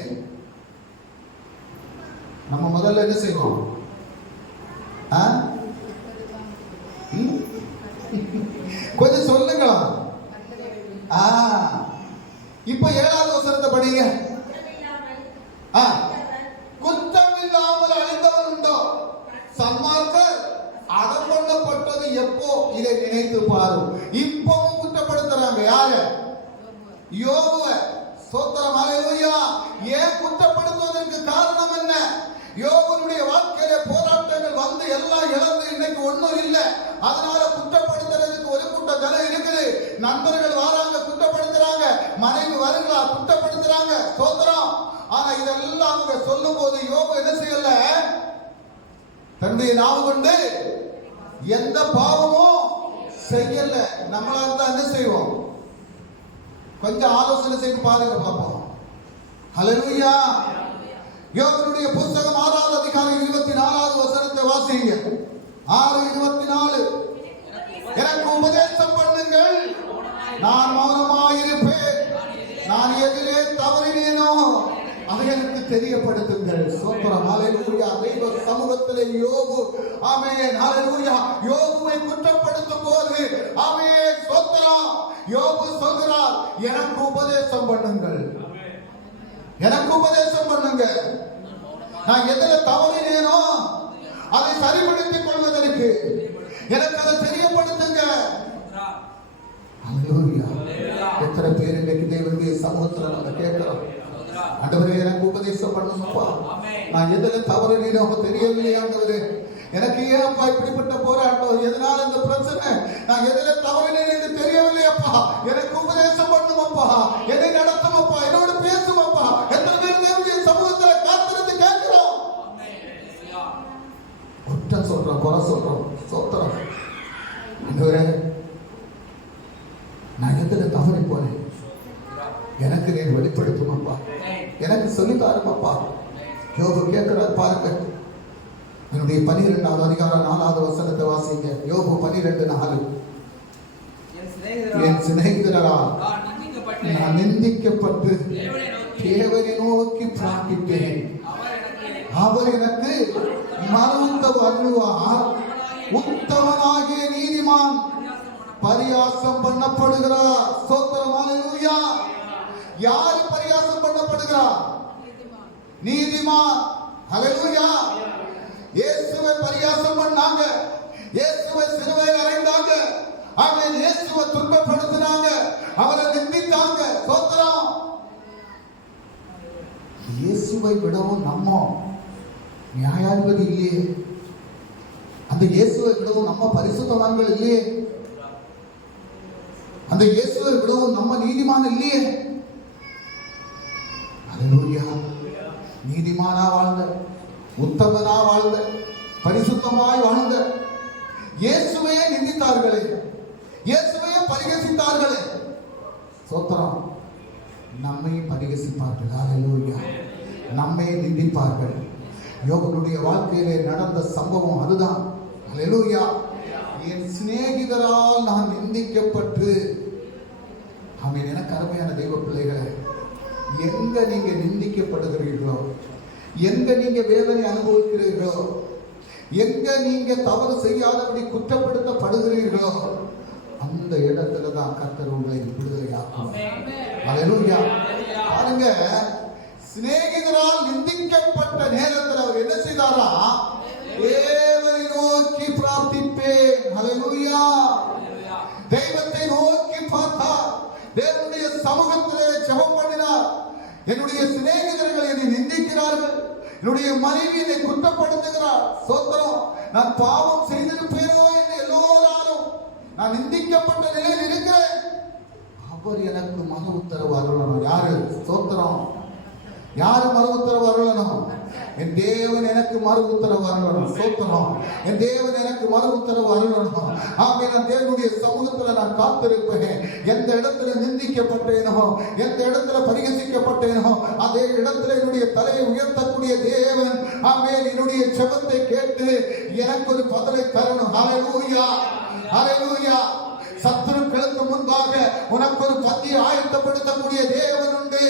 நம்ம முதல்ல என்ன செய்வோம்? கொஞ்சம் சொல்லுங்களா? இப்ப 7வது வசனத்தை படிங்க. குற்றம் இல்லாமல் அழிந்தவன் உண்டோ? சன்மார்க்கர் அடம் பண்ணப்பட்டது எப்போ? இதை நினைத்து பாரு. இப்பவும் குற்றப்படுத்துறாங்க. யாரு? யோபுவை. ஸ்தோத்திரம், ஹல்லேலூயா. ஏன் குற்றப்படுத்துவதற்கு காரணம் என்ன? யோபுடைய வாழ்க்கையில போராட்டங்கள் வந்து எல்லாம் இழந்து இன்னைக்கு ஒண்ணும் இல்லை. அதனால குற்றப்படுத்துறதுக்கு ஒரு கூட்ட ஜனம் இருக்குது. நண்பர்கள் வராங்க, குற்றப்படுத்துறாங்க. மனைவி வருங்களா, குற்றப்படுத்துறாங்க. ஸ்தோத்திரம். ஆனா இதெல்லாம் அவங்க சொல்லும் போது யோபு என்ன செய்யல? தன்னுடைய நாவு கொண்டு எந்த பாவமும் செய்யல. நம்மளா இருந்தா என்ன செய்வோம்? கொஞ்சம் ஆலோசனை செய்து பாருங்க, பார்ப்போம். ஹல்லேலூயா. யோபுடைய புத்தகம் 6வது அதிகாரம் 24வது வசனத்தை வாசிங்க. 6:24. எனக்கு உபதேசம் பண்ணுங்கள், நான் மௌனமாயிருப்பேன். நான் எதிலே தவறினேனோ அதை எனக்கு தெரியப்படுத்துங்கள். ஸ்தோத்திரம், ஹல்லேலூயா. தெய்வ சமூகத்திலே யோபு, ஆமென், ஹல்லேலூயா, யோபுவை குற்றப்படுத்தும் போது, ஆமென், ஸ்தோத்திரம், யோபு சொல்கிறார், எனக்கு உபதேசம் பண்ணுங்கள், எனக்கு உபதேசம் பண்ணுங்க. நான் எதில தவறினேனோ அதை சரிபடுத்திக் கொள்வதற்கு எனக்கு அதை தெரியப்படுத்துங்க. ஹல்லேலூயா. எத்தனை பேர் இன்னைக்கு தேவனுடைய சமூகத்தில் நம்ம கேட்கிறோம், ஆண்டவரே எனக்கு உபதேசம் பண்ணுங்கப்பா, நான் எதில தவறினேனோ தெரியவில்லை ஆண்டவரே, எனக்கு ஏன் அப்பா இப்படிப்பட்ட போராட்டம், எதனால இந்த பிரச்சனை, நான் எதில தவறினேன் என்று தெரியவில்லை அப்பா, எனக்கு உபதேசம் பண்ணுமப்பா, என்னை நடத்துமப்பா, என்னோடு பேசுமப்பா. எத்தனை பேர் தேவனுடைய சமூகத்தில் காத்திருந்து கேட்கிறோம், குற்றம் சொல்றோம், குறை சொல்றோம். ஸ்தோத்திரம், ஆண்டவரே நான் எதில தவறி போனேன், எனக்கு நீ வெளிப்படுத்துமப்பா, எனக்கு சொல்லித்தாருமப்பா. யோபு கேட்கிறார் பாருங்க. என்னுடைய 12வது அதிகாரம் 4வது வசனத்தை வாசிங்க. யோபு 12:4. என் சிநேகிதரால் நான் நிந்திக்கப்பட்டு தேவனை நோக்கி பிரார்த்தித்தேன், அவர் எனக்கு மறுத்தவ அருள்வார். உத்தமனாகிய நீதிமான் பரியாசம் பண்ணப்படுகிறார். ஸ்தோத்திரம், ஹல்லேலூயா. யாரு பரியாசம் பண்ணப்படுகிறார்? நீதிமான். ஹல்லேலூயா. இயேசுவை பரியாசம் பண்ணாங்க, இயேசுவை சிலுவையில் அறைந்தாங்க, அவன் இயேசுவை துன்பப்படுத்தினாங்க, அவரை நிந்தித்தாங்க. ஸ்தோத்திரம். இயேசுவை விடவும் நம்ம நியாயாதிபதி இல்லையே, அந்த இயேசுவை விடவும் நம்ம பரிசுத்தவான்கள் இல்லையே, அந்த இயேசுவை விடவும் நம்ம நீதிமான் இல்லையே. ஹல்லேலூயா. நீதிமானா வாழ்ந்த, உத்தமனா வாழ்ந்த, பரிசுத்தமாய் வாழ்ந்த இயேசுவையே நிந்தித்தார்களே, இயேசுவையே பரிகசித்தார்களே. ஸ்தோத்திரம். நம்மை பரிகசிப்பார்கள். ஹல்லேலூயா. நம்மை நிந்திப்பார்கள். யோபுடைய வாழ்க்கையிலே நடந்த சம்பவம் அதுதான். ஹல்லேலூயா. என் சிநேகிதரால் நான் நிந்திக்கப்பட்டு, ஆமென். எனக்கு அருமையான தெய்வ பிள்ளைகளே, எங்க நீங்க நிந்திக்கப்படுகிறீர்களோ, எங்க நீங்க வேதனை அனுபவிக்கிறீர்களோ, எங்க நீங்க தவறு செய்யாதபடி குற்றப்படுத்தப்படுகிறீர்களோ, அந்த இடத்துல தான் கர்த்தர் உங்களை விடுதலையாக்குவார். ஹல்லேலூயா. பாருங்க, சிநேகிதரால் நிந்திக்கப்பட்ட நேரத்தில் அவர் என்ன செய்தாரா? தேவனை நோக்கி பிரார்த்திப்பேன். ஹல்லேலூயா. தெய்வத்தை நோக்கி பார்த்தார், தேவனுடைய சமூகத்திலே ஜெபம் பண்ணினார். என்னுடைய சிநேகிதர்கள் என்னை நிந்திக்கிறார்கள், என்னுடைய மனைவி என்னை குற்றப்படுத்துகிறார். ஸ்தோத்திரம். நான் பாவம் செய்திருப்பேனோ என்று எல்லோராலும் நான் நிந்திக்கப்பட்ட நிலையில் இருக்கிறேன். அவர் எனக்கு மறு உத்தரவு அருளணும். யாரு? ஸ்தோத்திரம். யாரு மறு உத்தரவு அருளணும்? என் தேவன் எனக்கு மறு உத்தரவு அருளணும். ஸ்தோத்திரம். என் தேவன் எனக்கு மறு உத்தரவு அருளணும். ஆகவே நான் தேவனுடைய சமூகத்தில் நான் காத்திருப்பேன். எந்த இடத்துல நிந்திக்கப்பட்டேனோ, எந்த இடத்துல பரிகசிக்கப்பட்டேனோ, அதே இடத்துல என்னுடைய தலையை உயர்த்தக்கூடிய தேவன், ஆமென், என்னுடைய ஜெபத்தை கேட்டு எனக்கு ஒரு பதிலை தரணும். ஹல்லேலூயா. ஹல்லேலூயா. சத்துருக்களுக்கு முன்பாக உனக்கு ஒரு பந்தியை ஆயத்தப்படுத்தக்கூடிய தேவன் உண்டு.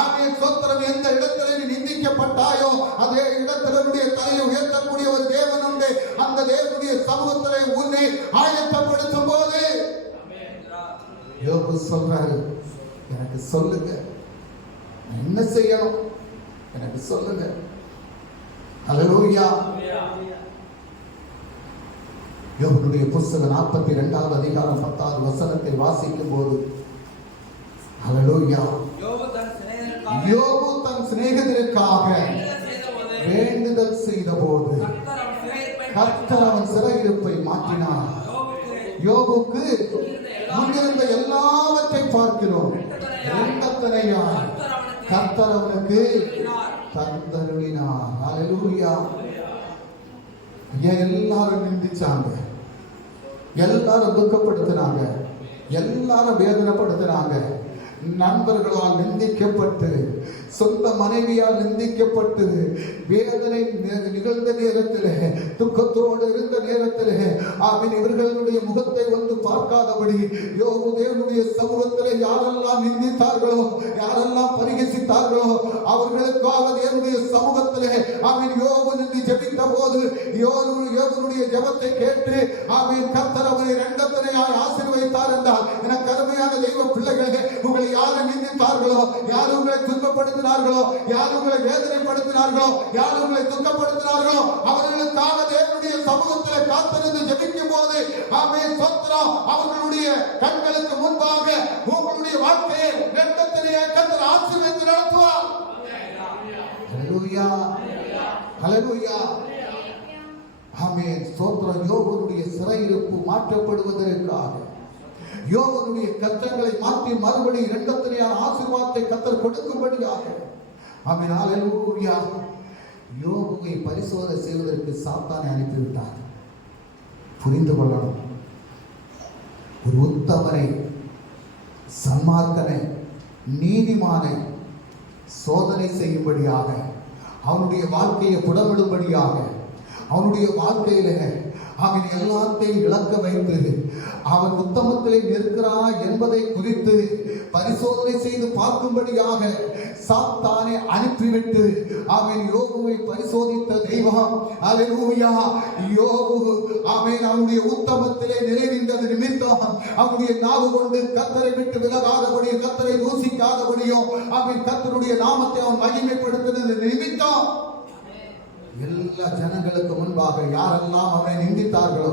ஆமென். ஸ்தோத்திரம். எந்த இடத்துல நீ நிந்திக்கப்பட்டாயோ அதே இடத்துல உன்னுடைய தலையை உயர்த்தக்கூடிய ஒரு தேவன் உண்டு. அந்த தேவனுடைய சமூகத்திலே உன்னை ஆயத்தப்படுத்தும் போது யோபு சொல்றாரு, எனக்கு சொல்லுங்க, நான் என்ன செய்யணும், எனக்கு சொல்லுங்க. ஹல்லேலூயா. யோபுடைய புத்தகம் 42வது அதிகாரம் 10வது வசனத்தை வாசிக்கும் போது, ஹல்லேலூயா, யோபு தன் சிநேகிதருக்காக வேண்டுதல் செய்தபோது கர்த்தர் அவன் சிறையிருப்பை மாற்றினார். யோபுக்கு முன்னிருந்த எல்லாவற்றை பார்க்கிறோம். இரண்டத்தனையாய் கர்த்தர் அவனுக்கு தந்தருளினார். ஹல்லேலூயா. எல்லாரும் நிந்திச்சாங்க, எல்லாரும் துக்கப்படுத்தினாங்க, எல்லாரும் வேதனைப்படுத்தினாங்க. நண்பர்களால் நிந்திக்கப்பட்டு, சொந்த மனைவியால் நிந்திக்கப்பட்டு, வேதனை நிகழ்ந்த நேரத்தில், துக்கத்தோடு இருந்த நேரத்தில் இவர்களுடைய முகத்தை வந்து பார்க்காதபடி யோபு தேவனுடைய சமூகத்தில் யாரெல்லாம் நிந்தித்தார்களோ, யாரெல்லாம் பரிகசித்தார்களோ அவர்களுக்காக தேவனுடைய சமூகத்தில் யோபு நின்று ஜெபித்த போது யோபுடைய ஜெபத்தை கேட்டு கர்த்தர் அவரை இரண்டத்தனையாய் ஆசீர்வதித்தார் என்றால், எனக்கு அருமையான தெய்வ பிள்ளைகளே, உங்களை யாரை நிந்தித்தார்களோ, யார் உங்களை துன்பப்படுத்தினார்களோ, யார் உங்களை வேதனைப்படுத்தினார்களோ, யார் உங்களை துக்கப்படுத்தினார்களோ அவர்களுக்காக தேவனுடைய சமூகத்தில் காத்திருந்து ஜெபிக்கும் போது ஸ்தோத்திரம், அவர்களுடைய கண்களுக்கு முன்பாக உங்களுடைய வாழ்க்கையை இரண்டத்திலேயே கர்த்தர் ஆசீர்வதித்து நடத்துவார். ஹல்லேலூயா, ஹல்லேலூயா, ஆமென். ஸ்தோத்திரம். யோபுடைய சிறையிருப்பு மாற்றப்படுவதற்காக, யோபுடைய கஷ்டங்களை மாற்றி மறுபடி இரண்டத்திலேயான ஆசீர்வாதத்தை கர்த்தர் கொடுக்கும்படியாக, ஆமென். ஹல்லேலூயா. யோபுவை பரிசோதனை செய்வதற்கு சாத்தானை அனுப்பிவிட்டார். புரிந்து கொள்ளணும், ஒரு உத்தமனை, சன்மார்க்கனை, நீதிமானை சோதனை செய்யும்படியாக, அவனுடைய வாழ்க்கையை புடமிடும்படியாக, அவனுடைய வாழ்க்கையில அவன் எல்லாத்தையும் இழக்க வைத்து அவன் உத்தமத்திலே நிற்கிறானா என்பதை குறித்து பரிசோதனை செய்து பார்க்கும்படியாக சாத்தானை அனுப்பிவிட்டு அவன் யோபுவை பரிசோதித்த தெய்வம். ஹல்லேலூயா. யோபு அவனுடைய உத்தமத்திலே நிறைவேந்தது நிமித்தம் அவனுடைய நாவு கொண்டு கர்த்தரை விட்டு விலகாதபடியும் கர்த்தரை தூசிக்காதபடியும் அவன் கர்த்தருடைய நாமத்தை அவன் மகிமைப்படுத்தினது நிமித்தம் எல்லா ஜனங்களுக்கு முன்பாக யாரெல்லாம் அவனை நிந்தித்தார்களோ,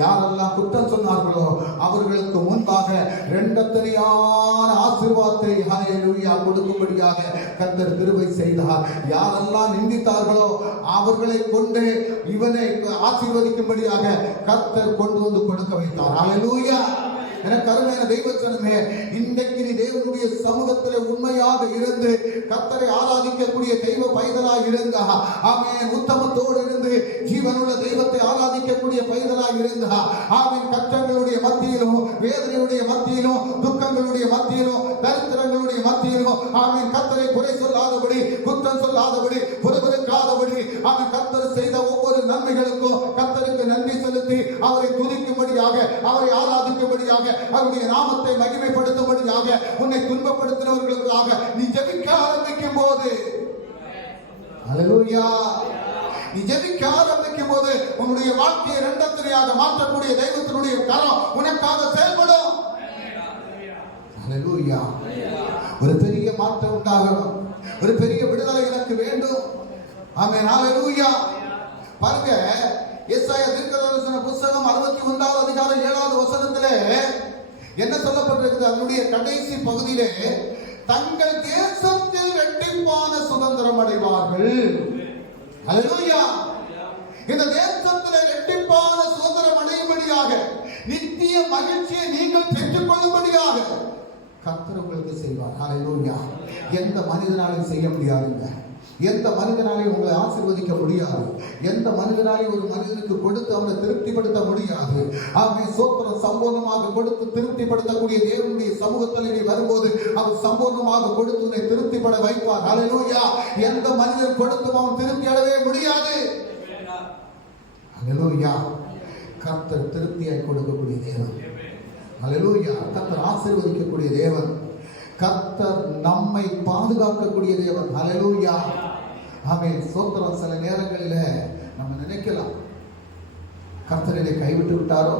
யாரெல்லாம் குற்றம் சொன்னார்களோ அவர்களுக்கு முன்பாக இரண்டத்தனையான ஆசீர்வாதத்தை ஹல்லேலூயா கொடுக்கும்படியாக கர்த்தர் கிருபை செய்தார். யாரெல்லாம் நிந்தித்தார்களோ அவர்களை கொண்டு இவனை ஆசீர்வதிக்கும்படியாக கர்த்தர் கொண்டு வந்து கொடுக்க வைத்தார். ஹல்லேலூயா. எனக்கு அருமையான தெய்வச்சனமே, இன்றைக்கு நீ தேவனுடைய சமூகத்தில் உண்மையாக இருந்து கர்த்தரை ஆராதிக்கக்கூடிய தெய்வ பைதலாக இருந்தா, ஆமென், உத்தமத்தோடு இருந்து ஜீவனுள்ள தெய்வத்தை ஆராதிக்கக்கூடிய பைதலாக இருந்தா, ஆமென், கஷ்டங்களுடைய மத்தியிலும் வேதனையுடைய மத்தியிலும் துக்கங்களுடைய மத்தியிலும் தரித்திரங்களுடைய மத்தியிலும் ஆமென் கர்த்தரை குறை சொல்லாதபடி, குற்றம் சொல்லாதபடி, புறப்பெருக்காதபடி, ஆமென், கர்த்தர் செய்த ஒவ்வொரு நன்மைகளுக்கும் கர்த்தருக்கு நன்றி செலுத்தி அவரை துதிக்கும்படியாக, அவரை ஆராதிக்கும்படியாக, அவருடைய நாமத்தை மகிமைப்படுத்தும்படியாக, உன்னை துன்பப்படுத்தினவர்களுக்காக நீ ஜெபிக்க ஆரம்பிக்கும் போது, ஹல்லேலூயா, நீ ஜெபிக்க ஆரம்பிக்கும் போது உன்னுடைய வாழ்க்கையை இரண்டத்திலேயாக மாற்றக்கூடிய தெய்வத்தினுடைய கரம் உனக்காக செயல்படும். ஹல்லேலூயா. ஒரு பெரிய மாற்றம் உண்டாகணும், ஒரு பெரிய விடுதலை எனக்கு வேண்டும். ஆமென். ஹல்லேலூயா. பாருங்க, எசாயா தீர்க்கதரிசன புத்தகம் 61வது அதிகாரம் 7வது வசனத்திலே என்ன சொல்லப்பட்டிருக்கிறது? அதனுடைய கடைசி பகுதியிலே தங்கள் தேசத்தில் இரட்டிப்பான சுதந்திரம் அடைவார்கள். ஹல்லேலூயா. இந்த தேசத்தில் இரட்டிப்பான சுதந்திரம் அடையும்படியாக, நித்திய மகிழ்ச்சியை நீங்கள் பெற்றுக் கொள்ளும்படியாக கர்த்தர் உங்களுக்கு செய்வார். ஹல்லேலூயா. எந்த மனிதனாலும் செய்ய முடியாதுங்க. எந்த மனிதனாலையும் உங்களை ஆசீர்வதிக்க முடியாது. எந்த மனிதனாலையும் ஒரு மனிதனுக்கு கொடுத்து அவனை திருப்திப்படுத்த முடியாது. அவனை சோத்திரம் சம்பூர்ணமாக கொடுத்து திருப்திப்படுத்தக்கூடிய தேவனுடைய சமூகத்தில் நீ வரும்போது அவர் சம்பூர்ணமாக கொடுத்து உன்னை திருப்திப்பட வைப்பார். ஹல்லேலூயா. எந்த மனிதன் கொடுத்தும் அவன் திருப்தி அடையவே முடியாது. ஹல்லேலூயா. கர்த்தர் திருப்தியாய் கொடுக்கக்கூடிய தேவன். அல்லேலூயா. கர்த்தர் ஆசீர்வதிக்கக்கூடிய தேவன், கர்த்தர் நம்மை பாதுகாக்கக்கூடிய தேவன். அல்லேலூயா. ஆமென். ஸ்தோத்திரம். சில நேரங்களில் நம்ம நினைக்கலாம், கர்த்தர் என்னை கைவிட்டு விட்டாரோ,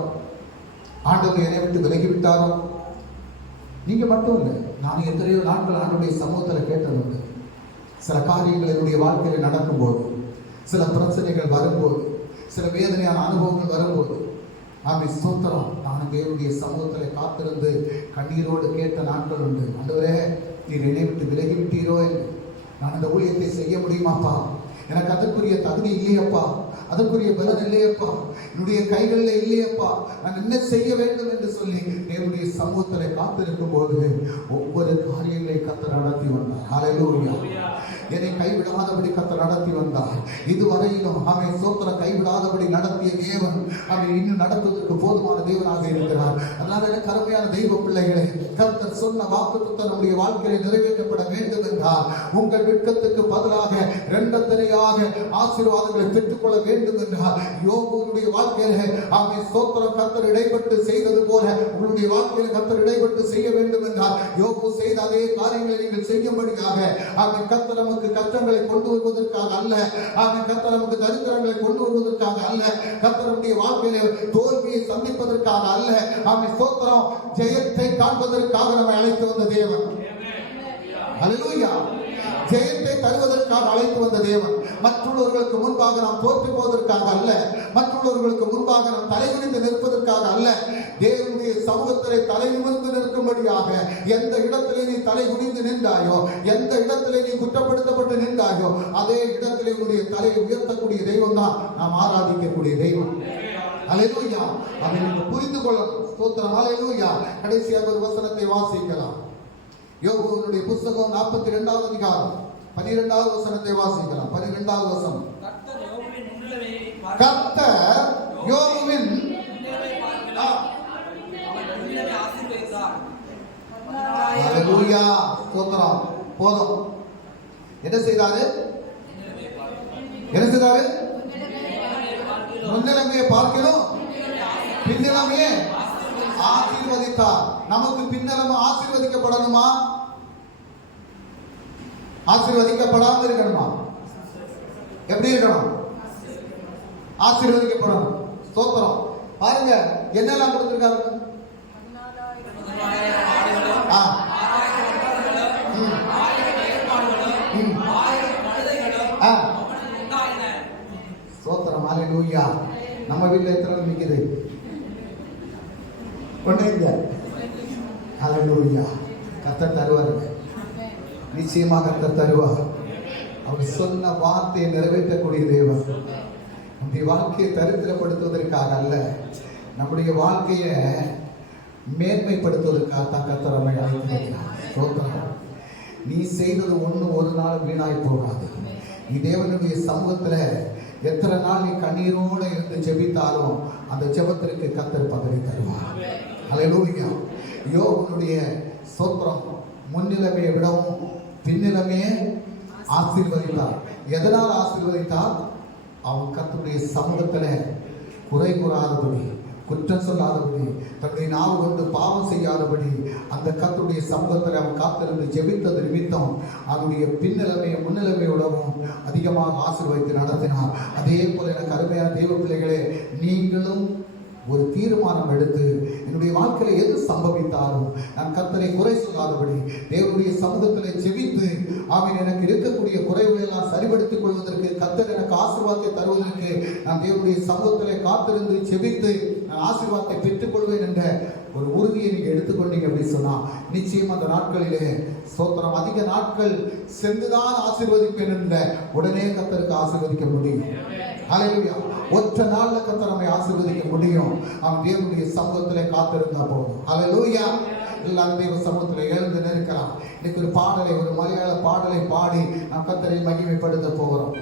ஆண்டவர் என்னை விட்டு விலகி விட்டாரோ. நீங்க மட்டும் இல்லை, நான் எத்தனையோ நாட்கள் ஆண்டுடைய சமூகத்தில் கேட்டது உண்டு. சில காரியங்கள் என்னுடைய வாழ்க்கையில் நடக்கும்போது, சில பிரச்சனைகள் வரும்போது, சில வேதனையான அனுபவங்கள் வரும்போது, ஆமென் ஸ்தோத்திரம், நான் தேவனுடைய சமூகத்தில் காத்திருந்து கண்ணீரோடு கேட்ட நாட்கள் உண்டு. ஆண்டவரே, நீர் என்னை விட்டு விலகி விட்டீரோ என்று. நான் இந்த ஊழியத்தை செய்ய முடியுமாப்பா? எனக்கு அதற்குரிய தகுதி இல்லையப்பா, அதற்குரிய பலன் இல்லையப்பா, என்னுடைய கைகளில் இல்லையப்பா, நான் என்ன செய்ய வேண்டும் என்று சொல்லி தேவனுடைய சமூகத்தில் காத்திருக்கும் போது ஒவ்வொரு காரியங்களை கர்த்தர் நடத்தி வந்தார். ஹல்லேலூயா. என்னை கைவிடாதபடி கர்த்தர் நடத்தி வந்தார். இதுவரையிலும் ஆமென் ஸ்தோத்திரம், கைவிடாதபடி நடத்திய தேவன் அவன் இன்னும் நடத்துவதற்கு போதுமான தேவனாக இருக்கிறார். அதனால எனக்கு அருமையான தெய்வ பிள்ளைகளே, கர்த்தர் சொன்ன வாக்குத்தத்தம் நம்முடைய வாழ்க்கையில் நிறைவேற்றப்பட வேண்டும் என்றால் உங்கள் வெட்கத்துக்கு பதிலாக இரண்டத்தனையாக ஆசீர்வாதங்களை பெற்றுக்கொள்ள வேண்டும் என்றால் யோபுடைய வாழ்க்கையில ஆமென் ஸ்தோத்திரம் கர்த்தர் இடைப்பட்டு செய்தது போல உங்களுடைய வாழ்க்கையில் கர்த்தர் இடைப்பட்டு செய்ய வேண்டும் என்றால் யோபு செய்த அதே காரியங்களை நீங்கள் செய்யும்படியாக ஆமென் கர்த்தர் நமக்கு கஷ்டங்களை கொண்டு வருவதற்காக அல்ல, ஆமென் கர்த்தர் நமக்கு தரித்திரங்களை கொண்டு வருவதற்காக அல்ல, கர்த்தர் நம்முடைய வாழ்க்கையில தோல்வியை சந்திப்பதற்காக அல்ல, ஆமென் ஸ்தோத்திரம் ஜெயத்தை காண்பதற்காக நம்மை அழைத்து வந்த தேவன். ஹல்லேலூயா. ஜெயத்தை தருவதற்காக அழைத்து வந்த தேவன். மற்றவர்களுக்கு முன்பாக நாம் தோற்று போவதற்காக அல்ல, மற்றவர்களுக்கு முன்பாக நாம் தலைகுனிந்து நிற்பதற்காக அல்ல, தேவனுடைய சமூகத்திலே தலை நிமிர்ந்து நிற்கும்படியாக. எந்த இடத்திலே நீ தலை குனிந்து நின்றாயோ, எந்த இடத்திலே நீ குற்றப்படுத்தப்பட்டு நின்றாயோ, அதே இடத்திலே உன்னுடைய தலையை உயர்த்தக்கூடிய தெய்வம் தான் நாம் ஆராதிக்கக்கூடிய தெய்வம். அல்லேலூயா. அதை நீங்கள் புரிந்து கொள்ளணும். ஸ்தோத்திரம். அல்லேலூயா. கடைசியாக ஒரு வசனத்தை வாசிக்கலாம். யோபுவினுடைய புத்தகம் 42வது அதிகாரம் 12வது வசனத்தை வாசிக்கலாம். 12வது வசனம். கர்த்தர் யோபுவின் முன்னிலைமையை கர்த்தர் யோபுவின் ஆசீர்வதித்தார். ஹல்லேலூயா. ஸ்தோத்திரம். போதும். என்ன செய்தாரு? என்ன செய்தாரு? முன்னிலைமையை பார்க்கிறோம், பின்னிலைமையை ஆசீர்வதித்தார். நமக்கு பின்னலமா ஆசீர்வதிக்கப்படணுமா? ஆசீர்வதிக்கப்படாம இருக்கணுமா? எப்படி இருக்கணும்? ஆசீர்வதிக்கப்படணும். ஸ்தோத்திரம். பாருங்க என்னெல்லாம் கொடுத்திருக்காரு. ஸ்தோத்திரம். ஹல்லேலூயா. நம்ம வீட்டில் எத்தனை நிற்குது? கொண்டீங்க. ஹல்லேலூயா. கர்த்தர் தருவாருங்க, நிச்சயமாக கர்த்தர் தருவார். அவர் சொன்ன வார்த்தையை நிறைவேற்றக்கூடிய தேவன். நம்முடைய வாழ்க்கையை தரித்திரப்படுத்துவதற்காக அல்ல, நம்முடைய வாழ்க்கையை மேன்மைப்படுத்துவதற்காக தான் கர்த்தர் நம்மை அழைத்திருக்கிறார். ஸ்தோத்திரம். நீ செய்தது ஒன்று ஒரு நாள் வீணாய் போகாது. நீ தேவனுடைய சமூகத்தில் எத்தனை நாள் நீ கண்ணீரோடு இருந்து ஜெபித்தாலும் அந்த ஜெபத்திற்கு கர்த்தர் பதவி தருவார். ஹல்லேலூயா. யோபுனுடைய ஸ்தோத்திரம் முன்னிலைமையை விடவும் பின்னிலைமையை ஆசீர்வதித்தார். எதனால் ஆசீர்வதித்தார்? அவன் கர்த்தருடைய சமூகத்தில் குறை கூறாதபடி, குற்றம் சொல்லாதபடி, தன்னுடைய நாவு கொண்டு பாவம் செய்யாதபடி அந்த கர்த்தருடைய சமூகத்தில் அவன் காத்திருந்து ஜெபித்தது நிமித்தம் அவனுடைய பின்னிலைமையை முன்னிலைமையோடவும் அதிகமாக ஆசீர்வதித்து நடத்தினார். அதே போல எனக்கு அருமையான தெய்வ பிள்ளைகளே, நீங்களும் ஒரு தீர்மானம் எடுத்து என்னுடைய வாழ்க்கையில் எது சம்பவித்தாலும் நான் கர்த்தரை குறை சொல்லாதபடி தேவனுடைய சமூகத்தில் ஜெபித்து அவன் எனக்கு இருக்கக்கூடிய குறைகளை எல்லாம் சரிபடுத்திக் கொள்வதற்கு, கர்த்தர் எனக்கு ஆசீர்வாதத்தை தருவதற்கு நான் தேவனுடைய சமூகத்தில் காத்திருந்து ஜெபித்து நான் ஆசீர்வாதத்தை பெற்றுக்கொள்வேன் என்ற ஒரு உறுதியை நீங்க எடுத்துக்கொண்டீங்க அப்படின்னு சொன்னா நிச்சயம் அந்த நாட்களிலே ஸ்தோத்திரம் அதிக நாட்கள் சென்றுதான் ஆசீர்வதிப்பேன் என்ற உடனே கர்த்தருக்கு ஆசீர்வதிக்க முடியும். ஹல்லேலூயா. ஒற்ற நாள்ல கர்த்தர் நம்மை ஆசீர்வதிக்க முடியும். அவன் தேவனுடைய சமூகத்திலே காத்திருந்தா போதும். ஹல்லேலூயா. எல்லாரும் தேவ சமூகத்தில் எழுந்து நிற்கலாம். இன்னைக்கு ஒரு பாடலை, ஒரு மலையாள பாடலை பாடி நாம் கர்த்தரை மகிமைப்படுத்த போகிறோம்.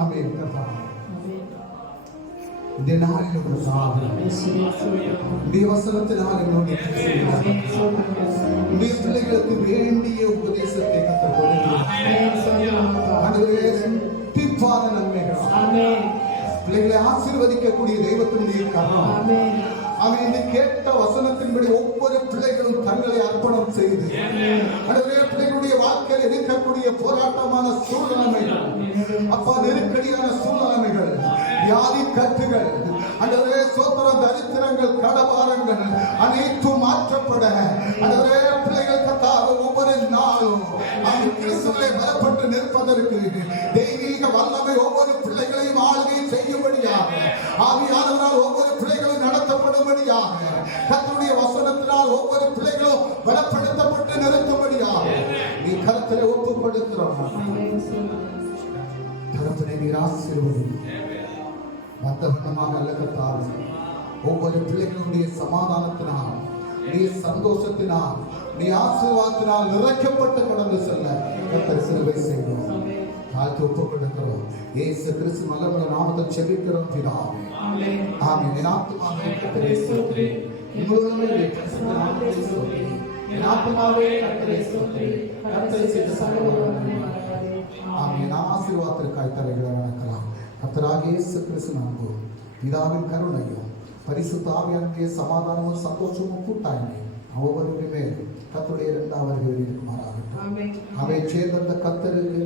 ஆமென். இந்த நாளில் ஒரு சாதனை உடைய வசனத்தினால் எங்களுடைய உடைய பிள்ளைகளுக்கு வேண்டிய உபதேசத்தை கற்றுக் கொடுக்கிறோம். ஆண்டவரே, திப்பான நன்மைகள் பிள்ளைகளை ஆசீர்வதிக்கக்கூடிய தெய்வத்தினுடைய கரம். அவன் இந்த கேட்ட வசனத்தின்படி ஒவ்வொரு பிள்ளைகளும் தங்களை அர்ப்பணம் செய்து ஆண்டவரே, பிள்ளைகளுடைய வாழ்க்கையில் இருக்கக்கூடிய போராட்டமான சூழ்நிலைகள், அப்பா நெருக்கடியான சூழ்நிலைகள், வியாதி கட்டுகள், ஆண்டவரே சோத்திரம், தரித்திரங்கள், கடபாரங்கள் அனைத்தும் மாற்றப்பட ஆண்டவரே பிள்ளைகள் கத்தாத ஒவ்வொரு நாளும் அவன் கிறிஸ்துவை பலப்பட்டு நிற்பதற்கு தெய்வீக வல்லமை ஒவ்வொரு பிள்ளைகளையும் ஆளுகை செய்யும்படியாக ஆவியானவரால் ஒவ்வொரு பிள்ளைகளும் நடத்தப்படும்படியாக கர்த்தருடைய வசனத்தினால் ஒவ்வொரு பிள்ளைகளும் பலப்படுத்தப்பட்டு நிறுத்தும்படியாக நீ கருத்திலே ஒப்புக் கொடுக்கிறோம். கருத்தினை நீர் ஆசீர்வதி மத்தவண்ணமாக அல்ல கர்த்தாவே, ஒவ்வொரு பிள்ளைகளுடைய சமாதானத்தினால், நீ சந்தோஷத்தினால், நீ ஆசீர்வாதத்தினால் நிறைக்கப்பட்டு கடந்து செல்ல கர்த்தர் சிலுவை செய்வோம். தாழ்த்தி ஒப்புக் கொடுக்கிறோம். இயேசு கிறிஸ்து நல்ல நாமத்தில் செபிக்கிறோம் பிதாவே. ஆமென். என் ஆத்துமாவே கர்த்தரை ஸ்தோத்திரி, உங்களுடைய பரிசுத்த நாமத்தை ஸ்தோத்திரி. என் ஆத்துமாவே கர்த்தரை ஸ்தோத்திரி, கர்த்தர் செய்த சகல நன்மைகளுக்காக. ஆமென். ஆசீர்வாதத்திற்காய் தலைகளை வணங்கலாம். கர்த்தராகிய இயேசு கிறிஸ்து அன்பு, பிதாவின் கருணையும், பரிசுத்த ஆவியானவருடைய சமாதானமும் சந்தோஷமும் கூட்டாய்மையும் ஒவ்வொருவருடைய மேல் கர்த்தருடைய இரண்டாவது இருக்குமாறாகட்டும். அவை சேர்ந்த கர்த்தருக்கு